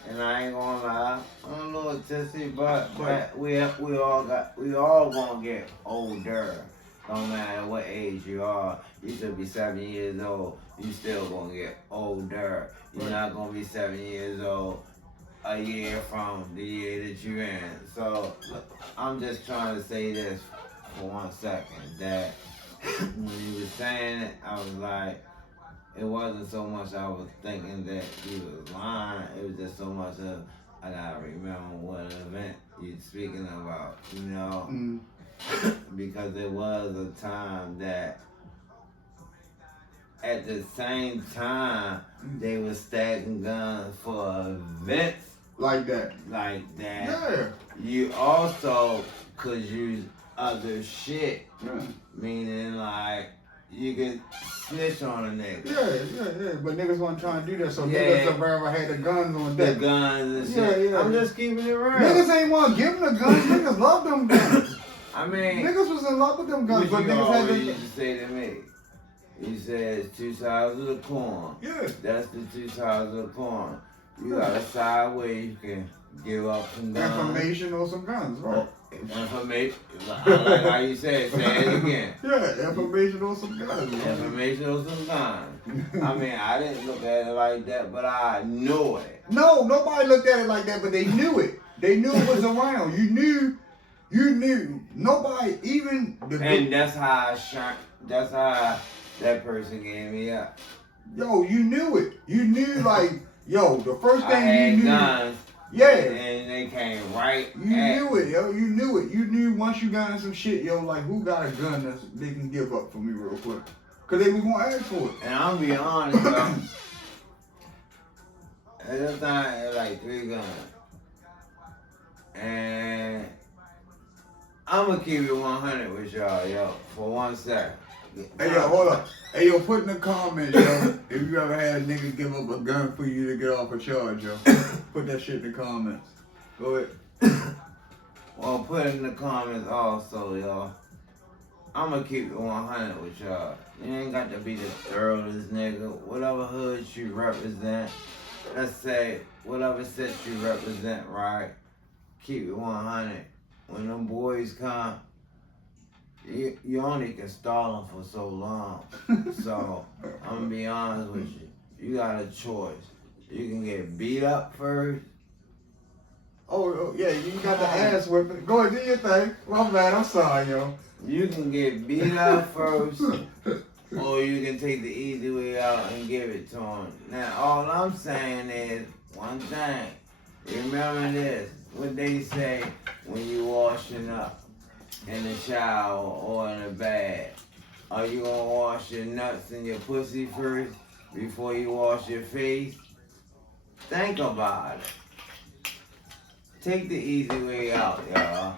And I ain't gonna lie, I'm a little tipsy, but we all gonna get older. No matter what age you are, you should be 7 years old. You still gonna get older. You're not gonna be 7 years old a year from the year that you're in. So I'm just trying to say this for 1 second. That when you were saying it, I was like, it wasn't so much I was thinking that you was lying. It was just so much of, I gotta remember what event you're speaking about, you know? Mm. Because it was a time that at the same time they were stacking guns for events Like that. like that. Yeah. You also could use other shit, Yeah. meaning like you could snitch on a nigga. Yeah. But niggas weren't trying to do that, so Yeah. niggas never had the guns on The deck. guns and shit. Yeah. I'm just keeping it real. Niggas ain't want to give them the guns. Niggas love them guns. I mean, Niggas was in love with them guns, what but you niggas had always the... used to say to me. You said it's 2 sides of the coin. Yeah. That's the 2 sides of the coin. You got a side where you can give up some guns. Information or some guns, right? Information. I like how you said it. Say it again. Yeah, information or some guns. Right? Information or some guns. I mean, I didn't look at it like that, but I knew it. No, nobody looked at it like that, but they knew it. They knew it was around. You knew. Nobody, even the... And that's how that's how that person gave me up. Yo, you knew it. You knew, like, yo, the first I thing had you knew... guns. Yeah. And they came right. You knew it, yo. You knew it. You knew once you got in some shit, yo, like who got a gun that they can give up for me real quick? Cause they was gonna ask for it. And I'm be honest, bro. At the time, I had like 3 guns. And I'm gonna keep it 100 with y'all, yo, for 1 second. Hey, yo, hold up. Hey, yo, put in the comments, yo, if you ever had a nigga give up a gun for you to get off a charge, yo. Put that shit in the comments. Go ahead. Well, put in the comments also, y'all. I'm gonna keep it 100 with y'all. You ain't got to be the thoroughest nigga. Whatever hood you represent, let's say, whatever set you represent, right? Keep it 100. When them boys come, you only can stall them for so long. So, I'm gonna be honest with you. You got a choice. You can get beat up first. Oh, yeah, you got the ass whipping. Go ahead, do your thing. My bad, I'm sorry, yo. You can get beat up first, or you can take the easy way out and give it to them. Now, all I'm saying is one thing. Remember this, what they say when you washing up in the shower or in the bath. Are you gonna wash your nuts and your pussy first before you wash your face? Think about it. Take the easy way out, y'all.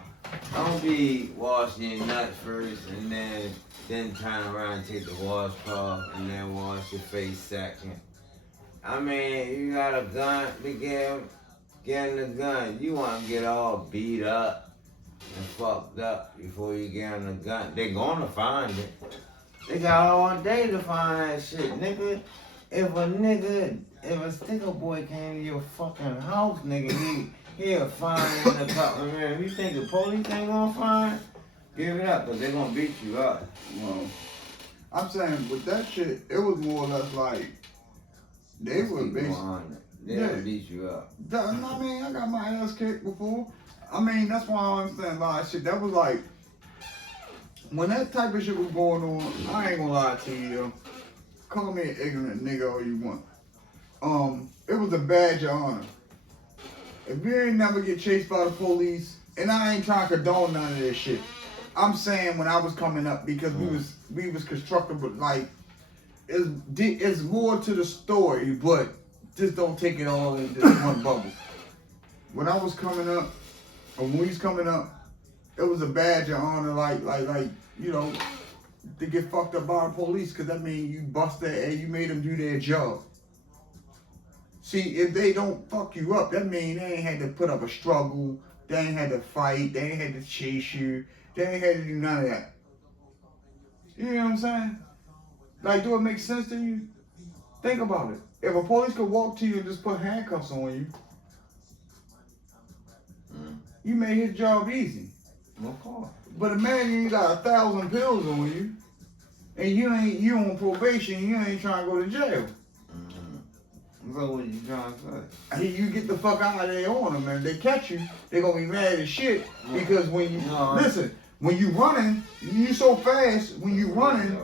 Don't be washing your nuts first and then turn around and take the washcloth and then wash your face second. I mean, you got a gun to get in the gun. You want to get all beat up and fucked up before you get in the gun. They gonna find it. They got all day to find that shit, nigga. If a sticker boy came to your fucking house, nigga, he'll find it in a couple of minutes. You think the police ain't gonna find? Give it up, cause they gonna beat you up. Well, I'm saying with that shit, it was more or less like they were basically. They'll beat you up. I mean, I got my ass kicked before. I mean, that's why I understand a lot of shit. That was like, when that type of shit was going on, I ain't gonna lie to you, yo. Call me an ignorant nigga all you want. It was a badge of honor. If you ain't never get chased by the police, and I ain't trying to condone none of this shit. I'm saying when I was coming up, because we was constructed, but like, it's more to the story, but just don't take it all in this one bubble. When I was coming up, or when we was coming up, it was a badge of honor, like, you know, to get fucked up by the police, because that means you busted and you made them do their job. See, if they don't fuck you up, that means they ain't had to put up a struggle, they ain't had to fight, they ain't had to chase you, they ain't had to do none of that. You know what I'm saying? Like, do it make sense to you? Think about it. If a police could walk to you and just put handcuffs on you, you made his job easy. Of course. But imagine you got 1,000 pills on you, and you on probation, you ain't trying to go to jail. So what you trying to say? You get the fuck out of there on them, and they catch you, they gonna be mad as shit, because when you, listen, when you running, you so fast, when you running,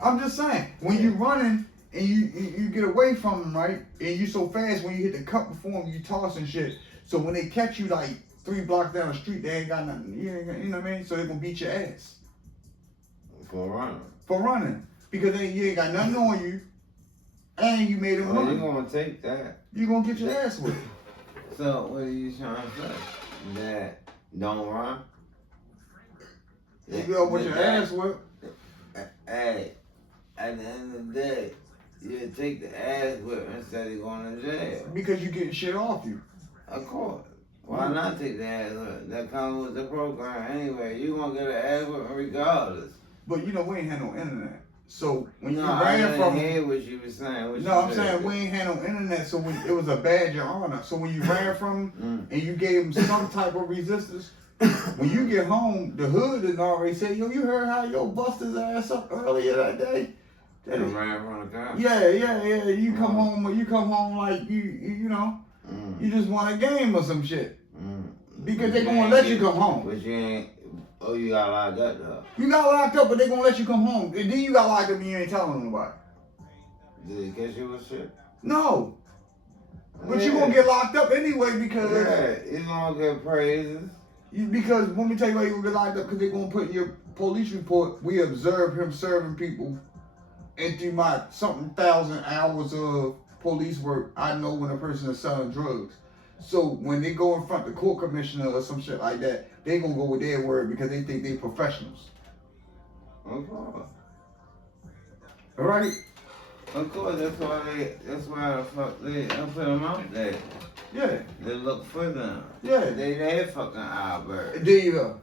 I'm just saying, when you running, and you get away from them, right, and you so fast, when you hit the cut before them, you tossing shit, so when they catch you like 3 blocks down the street, they ain't got nothing, you know what I mean, so they gonna beat your ass. For running. For running, because you ain't got nothing on you, and you made them run. You gonna take that. You gonna get your ass whipped. So what are you trying to say? That don't run? You go with your ass whipped. Hey, at the end of the day, you take the ass whip instead of going to jail. Because you getting shit off you. Of course. Why not take the ass whip? That comes with the program anyway. You gonna get an ass whip regardless. But you know, we ain't had no internet. So when you I ran didn't from, hear what you were saying. I'm saying we ain't had no internet, so it was a badge of honor. So when you ran from and you gave them some type of resistance, when you get home, the hood had already said, yo, you heard how yo bust his ass up earlier that day? They ran from the car. Yeah. You come home like you know, you just won a game or some shit. Because they gonna let you come home. But you ain't. Oh, you got locked up though. You got locked up, but they gonna let you come home. And then you got locked up and you ain't telling nobody. Did it catch you with shit? No. But you gonna get locked up anyway because you gonna get praises. Because let me tell you why you gonna get locked up, because they're gonna put in your police report, we observed him serving people, and through my something thousand hours of police work, I know when a person is selling drugs. So when they go in front of the court commissioner or some shit like that, they gonna go with their word because they think they professionals. Of course. All right? Of course, that's why the fuck they put them out there. Yeah. They look for them. Yeah. They fucking Albert. There you go.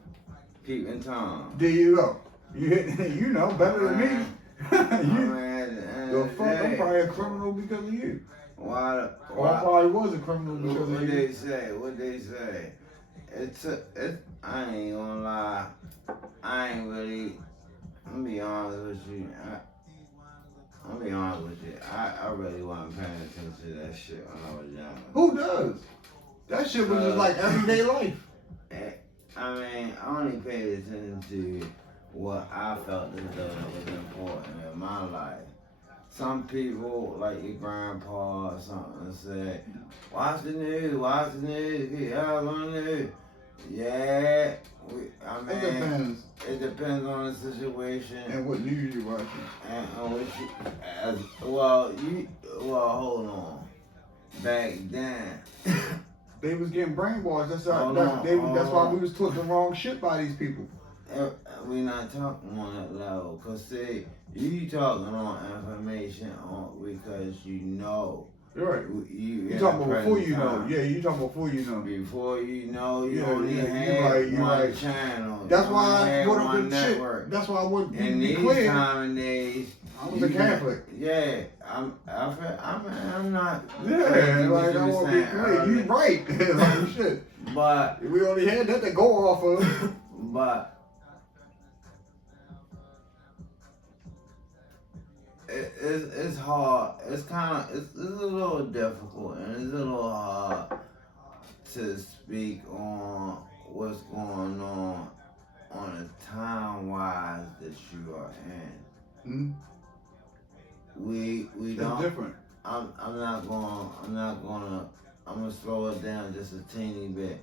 Keeping Tom. There you go. You know better than me. The fuck, I'm probably a criminal because of you. Why? I probably was a criminal because of you. What they say? I ain't gonna lie. I ain't really. I'm gonna be honest with you. I really wasn't paying attention to that shit when I was young. Who does? That shit was just like everyday life. I mean, I only paid attention to what I felt as though that was important in my life. Some people, like your grandpa or something, say, watch the news, get out on the news. Yeah, it depends on the situation. And what news you watching. And hold on. Back then. They was getting brainwashed. That's why we was taught the wrong shit by these people. We not talking on that level. Cause see, you talking on information because you know. You're right. You talking about before you know. Yeah, you talking about before you know. Before you know, you only had one channel. That's why I put up the network. Shit. That's why I would be clear. clear. Time and days, I was a Catholic. Yeah, I'm not. Yeah, like I want to be clear. You right. Like shit. But we only had that to go off of. But it's hard. It's a little difficult and it's a little hard to speak on what's going on a time wise that you are in. We don't. It's different. I'm gonna slow it down just a teeny bit.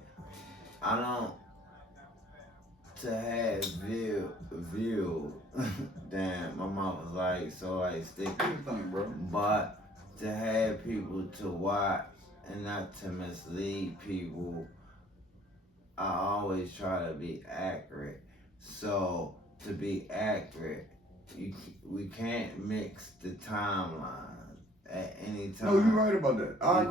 I don't. To have view, damn, my mouth was sticky. Bro. But to have people to watch and not to mislead people, I always try to be accurate. So to be accurate, we can't mix the timeline at any time. No, you're right about that. I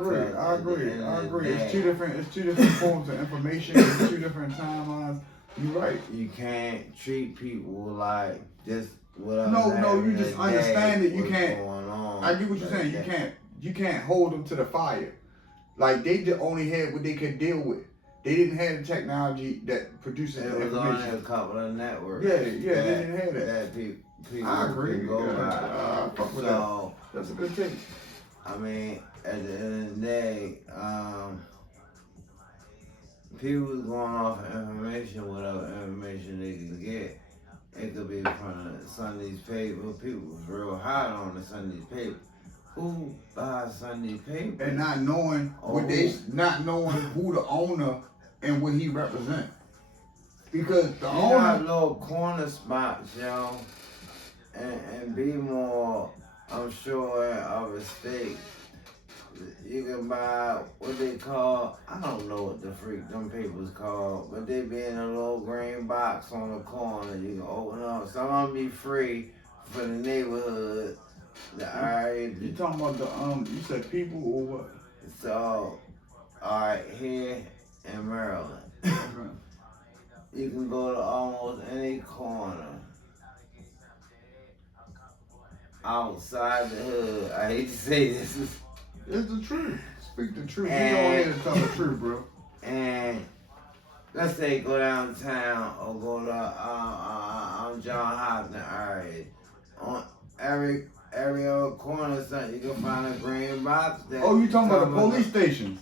agree. It's two different forms of information. It's two different timelines. You're right. You can't treat people like just whatever. No, you just understand it. You can't. Going on. I get what you're saying. You can't hold them to the fire. Like they only had what they could deal with. They didn't have the technology that produces the information. It was only a couple of networks. Yeah, they didn't have that. That people I agree. Go by. Fuck with that. That's a good thing. I mean, at the end of the day, people was going off of information, whatever information they could get. It could be from the Sunday's paper. People was real hot on the Sunday's paper. Who buys Sunday paper? And not knowing not knowing who the owner and what he represents. Because the owner have little corner spots, yo, and be more, I'm sure, of a state. You can buy what they call, I don't know what the freak them papers called, but they be in a little green box on the corner. You can open up. Some of them be free for the neighborhood. You talking about the you said people or what? So, alright, here in Maryland, you can go to almost any corner outside the hood. I hate to say this. It's the truth. Speak the truth. You don't here to tell the truth, bro. And let's say go downtown or go to John Hopkins area. On every other corner, something you can find a green box. Oh, you talking about the police stations?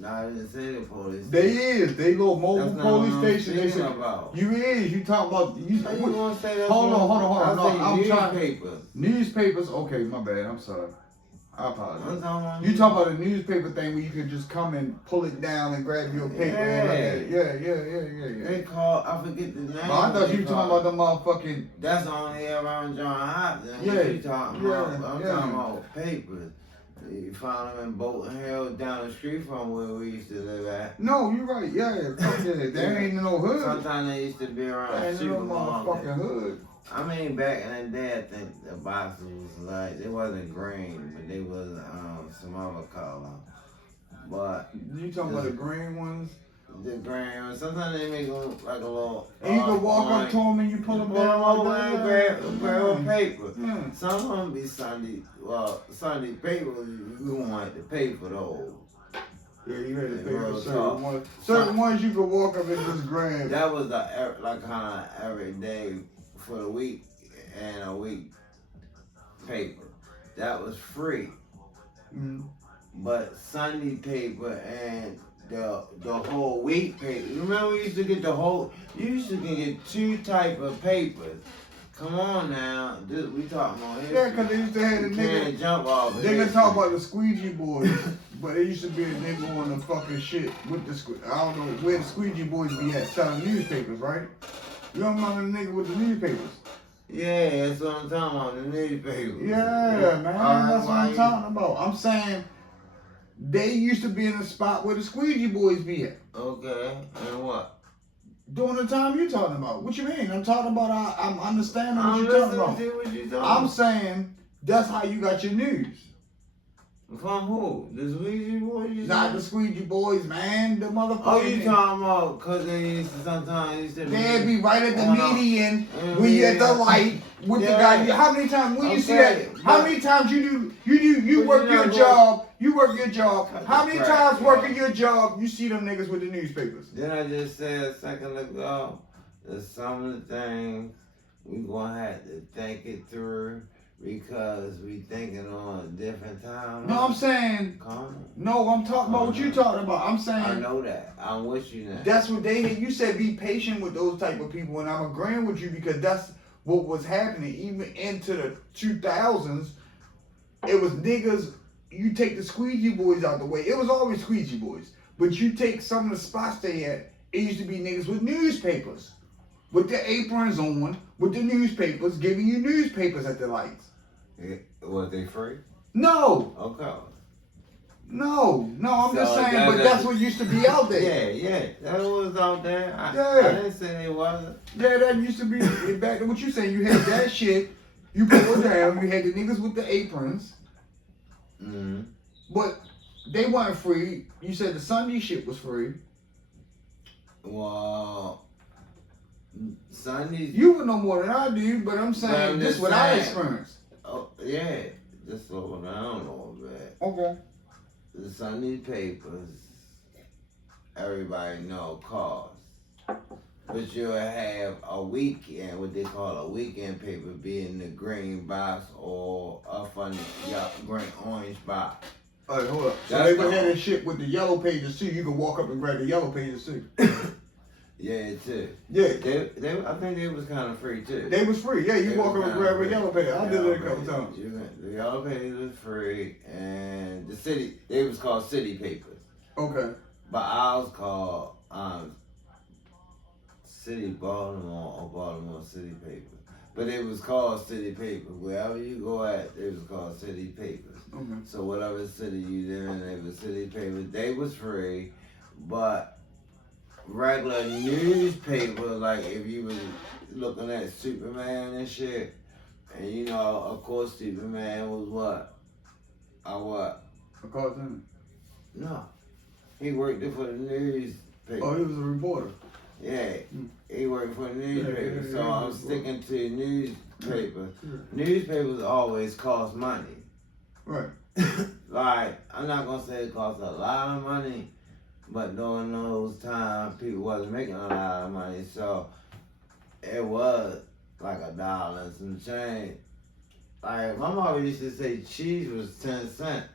No, I didn't say the police. They little mobile police stations. They say about. You talking about you? How you gonna say that? Hold on. No, I'm trying. Newspapers. Newspapers. Okay, my bad. I'm sorry. I apologize. I'm talking about You talk about the newspaper thing where you could just come and pull it down and grab your paper and look at it. Yeah. They call, I forget the name. But I thought you were talking about the motherfucking. That's only around John Hopkins. Yeah, You talking about? I'm yeah. talking about papers. You find them in Bolton Hill down the street from where we used to live at. No, you're right. Yeah. There ain't no hood. Sometimes they used to be around There ain't no supermarkets. motherfucking hood. I mean, back in the day, I think the boxes was like, they wasn't green, but they was some other color. But You talking about the green ones? the green ones, sometimes they make them like a little. And you can walk up to them and you pull them down over like and that. grab a paper. Yeah. Some of them be Sunday paper, you want to pay for those. Yeah, you had to pay Real for certain talk. ones. Certain ones you could walk up and just grab. That was like kind of every day for the week and a week paper. That was free. Mm. But Sunday paper and the whole week paper. You remember we used to get you used to get two type of papers. Come on now, we talking about history. Yeah, because they used to have the You can't nigga. jump off of They can history. talk about the squeegee boys, but there used to be a nigga on the fucking shit with the I don't know where the squeegee boys be at, selling newspapers, right? You don't remember the nigga with the newspapers? Yeah, that's what I'm talking about, the newspaper. Yeah, man, that's what I'm talking about. I'm saying they used to be in a spot where the squeegee boys be at. Okay, and what? During the time you talking about. What you mean? I'm talking about, I'm understanding what I'm you're talking listening about. to what you talking I'm about. saying that's how you got your news. From who? The squeegee boys? Not the squeegee boys, man. The motherfucker. Oh, you talking about, because they used to sometimes They'd be right at the on a- median when you at the light with the guy. How many times when you see that? How many times you work your job? You work your job. How many times working your job you see them niggas with the newspapers? Then I just said a second ago that some of the things we gonna have to think it through because we thinking on a different time. No, I'm saying. No, I'm talking about what you talking about. I'm saying. I know that. I'm with you now. That's what you said. Be patient with those type of people, and I'm agreeing with you because that's what was happening even into the 2000s. It was niggas. You take the squeegee boys out the way. It was always squeegee boys, but you take some of the spots they had. It used to be niggas with newspapers, with their aprons on, with the newspapers, giving you newspapers at the lights. Was they free? No. Okay. No, I'm just So saying, but that's what used to be out there. Yeah, that was out there. I didn't say it wasn't. Yeah, that used to be, back to what you saying, you had that shit, you pull it down, you had the niggas with the aprons, Mm-hmm. but they weren't free. You said the Sunday shit was free. Well, Sundays. You would know more than I do, but I'm saying this is what I experienced. Oh, yeah, this is what I don't know about. Okay. The Sunday papers, everybody know cost. But you'll have a weekend, what they call a weekend paper, be in the green box or up on the green orange box. Alright, hold up. So they would have that shit with the yellow pages too. You can walk up and grab the yellow pages too. Yeah, too. Yeah. I think they was kind of free too. They was free. Yeah, you They walk was up and kinda grab a free. yellow page. I did it a couple Pages. times. The yellow pages was free, and they was called city papers. Okay. But ours called City Baltimore or Baltimore City Paper. But it was called City Paper. Wherever you go at, it was called City Papers. Okay. So whatever city you live in, it was City Papers. They was free, but regular newspaper, like if you was looking at Superman and shit, and you know, of course Superman was what? A cartoon. No. He worked there for the newspaper. Oh, he was a reporter. Yeah, he worked for the newspaper, yeah, so yeah, I'm sticking to newspaper. Yeah. Newspapers always cost money. Right. Like, I'm not gonna say it costs a lot of money, but during those times, people wasn't making a lot of money, so it was like $1 and some change. Like, my mom used to say cheese was 10 cents,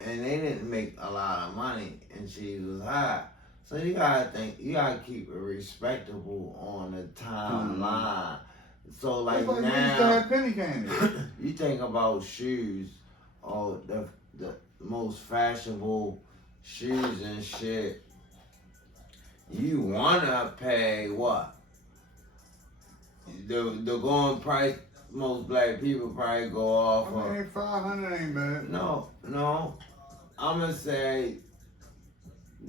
and they didn't make a lot of money, and cheese was high. So you gotta keep it respectable on the timeline. So like It's like we used to now, have penny candy. you think about shoes or the most fashionable shoes and shit, you wanna pay what? The going price most black people probably go off I mean, 500 ain't bad. No, I'ma say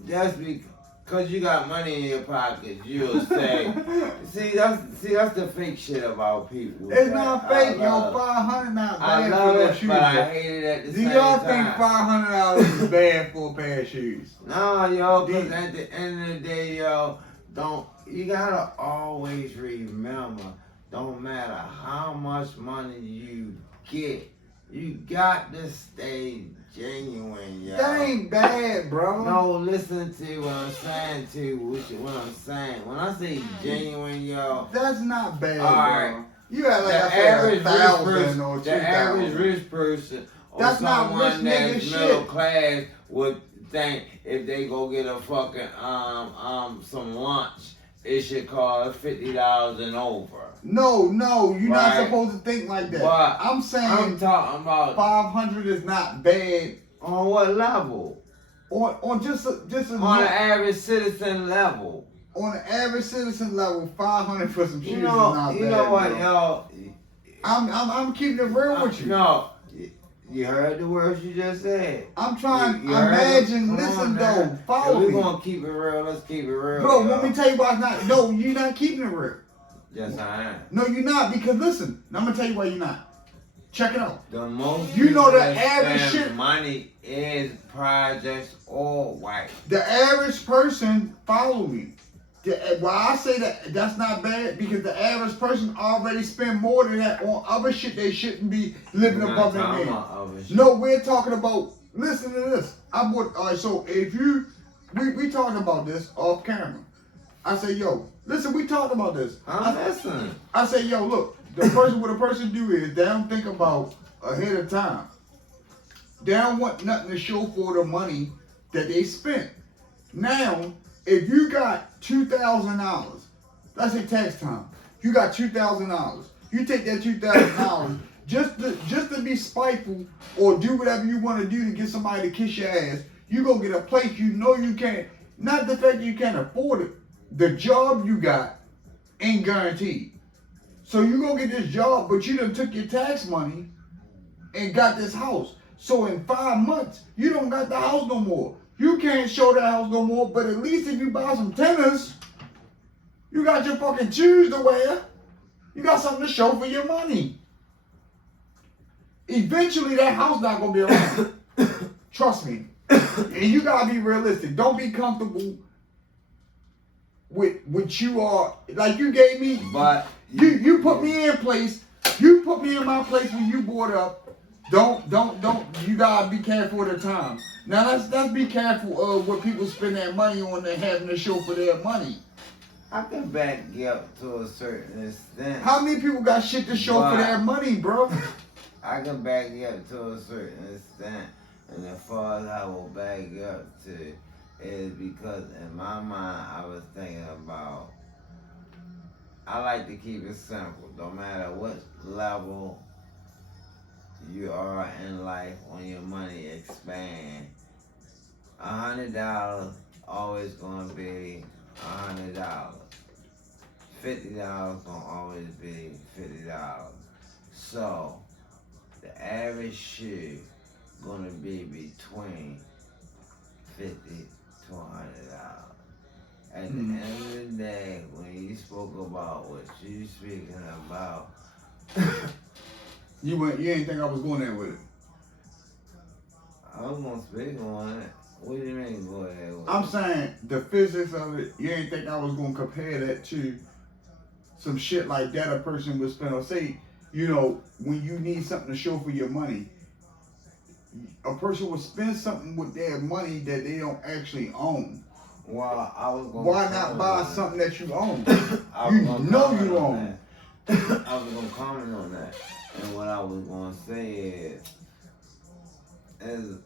just because you got money in your pocket, you'll say. see, that's the fake shit about people. It's not fake, yo. 500 not bad I love for it, those shoes. but I hate it at the Do same y'all time. think $500 is bad for a pair of shoes? No, yo, because at the end of the day, yo, you gotta always remember, don't matter how much money you get, you got to stay genuine, yo. That ain't bad, bro. No, listen to what I'm saying what I'm saying. When I say genuine, yo, That's not bad, all right. bro. You got like The I said, average rich 1,000 person, or 2,000. the average rich person, or That's not someone rich that's nigga middle shit. class would think if they go get a fucking some lunch, it should cost $50 and over. No, you're not Right. supposed to think like that. But I'm saying I'm talking about 500 is not bad, on what level? or just a On an average citizen level. on an average citizen level. 500 for some shoes You is know, not you bad. know what, bro. y'all? I'm keeping it real with you. No, you heard the words you just said. I'm trying. You heard Imagine, them? Come listen on now. though, follow If me. we gonna keep it real, let's keep it real. Bro, yo. let me tell you why it's not. No, you're not keeping it real. Yes, I am. No, you're not, because listen, I'm gonna tell you why you're not. Check it out. The most You know the that average spend shit- money is projects or white. The average person, follow me. Why I say that's not bad, because the average person already spend more than that on other shit they shouldn't be living We're above not their talking means. about other shit. No, we're talking about. Listen to this. Alright, so if we talking about this off camera. I say, yo, listen, we talked about this. I'm listening. I say, yo, look, what a person do is they don't think about ahead of time. They don't want nothing to show for the money that they spent. Now, if you got $2,000, let's say tax time, you got $2,000. You take that $2,000 just to be spiteful or do whatever you want to do to get somebody to kiss your ass. You go get a place you know you can't. Not the fact that you can't afford it. The job you got ain't guaranteed. So you go get this job, but you done took your tax money and got this house. So in 5 months, you don't got the house no more. You can't show that house no more, but at least if you buy some tennis, you got your fucking shoes to wear. You got something to show for your money. Eventually, that house not gonna be around. Trust me. And you gotta be realistic. Don't be comfortable with what you are. Like you gave me, But you put me in place. You put me in my place when you brought up. Don't. You gotta be careful of the time. Now let's be careful of what people spend their money on and having to show for their money. I can back you up to a certain extent. How many people got shit to show for their money, bro? I can back you up to a certain extent. And as far as I will back you up to is because in my mind I was thinking about, I like to keep it simple. No matter what level you are in life when your money expand, $100 always gonna be $100. $50 gonna always be $50. So the average shoe gonna be between $50 to $100. At the end of the day, when you spoke about what you speaking about, You ain't think I was going there with it. I was gonna speak on it. What do you mean go ahead with I'm it? saying the physics of it. You ain't think I was gonna compare that to some shit like that a person would spend. Or say, you know, when you need something to show for your money, a person would spend something with their money that they don't actually own. Well, I was gonna Why not buy something that you own? I was You gonna know comment you on own. that. I was gonna comment on that. And what I was gonna say is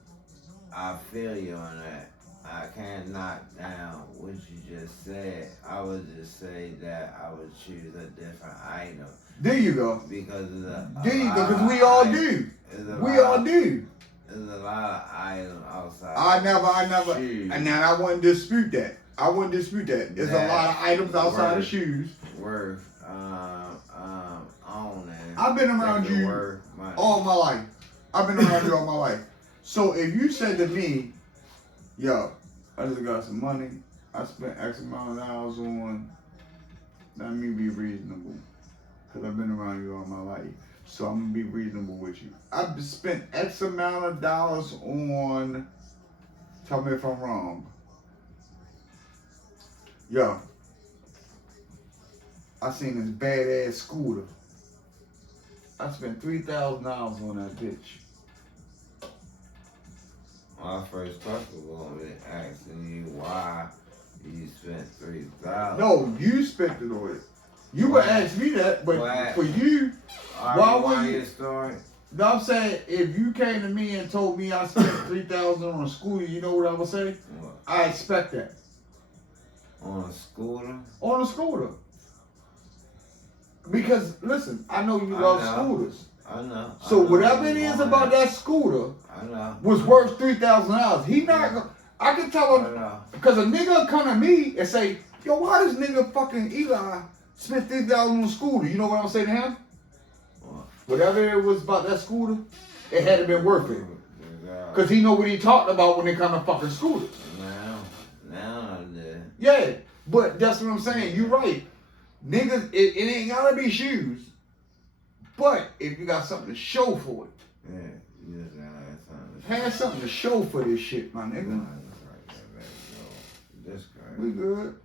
I feel you on that. I can't knock down what you just said. I would just say that I would choose a different item There you go. because of the. There you go. Because we all do. We all do. There's a lot of items outside. I never, Shoes. and now I wouldn't dispute that. There's a lot of items outside of shoes. Worth, owning. I've been around you all my life. I've been around you all my life. So if you said to me, yo, I just got some money, I spent X amount of dollars on, let me be reasonable. Because I've been around you all my life. So I'm going to be reasonable with you. I've spent X amount of dollars on, tell me if I'm wrong. Yo, I seen this badass scooter. I spent $3,000 on that bitch. My first question was gonna be asking you why you spent $3,000. No, you spent it on it. You would ask me that, but for you, why would you? Story? No, I'm saying if you came to me and told me I spent $3,000 on a scooter, you know what I would say? What? I expect that. On a scooter? On a scooter. Because listen, I know you love scooters. I know. So whatever it is about that scooter was worth $3,000. He not gonna. I can tell him because a nigga come to me and say, "Yo, why this nigga fucking Eli spent $3,000 on a scooter?" You know what I'm saying to him? What? Whatever it was about that scooter, it had to been worth it. Cause he know what he talked about when it come to fucking scooters. Now I did. Yeah, but that's what I'm saying. You right. Niggas, it ain't gotta be shoes. But if you got something to show for it. Yeah, you just gotta have something to show. Have something to show for this shit, my nigga. This guy. We good.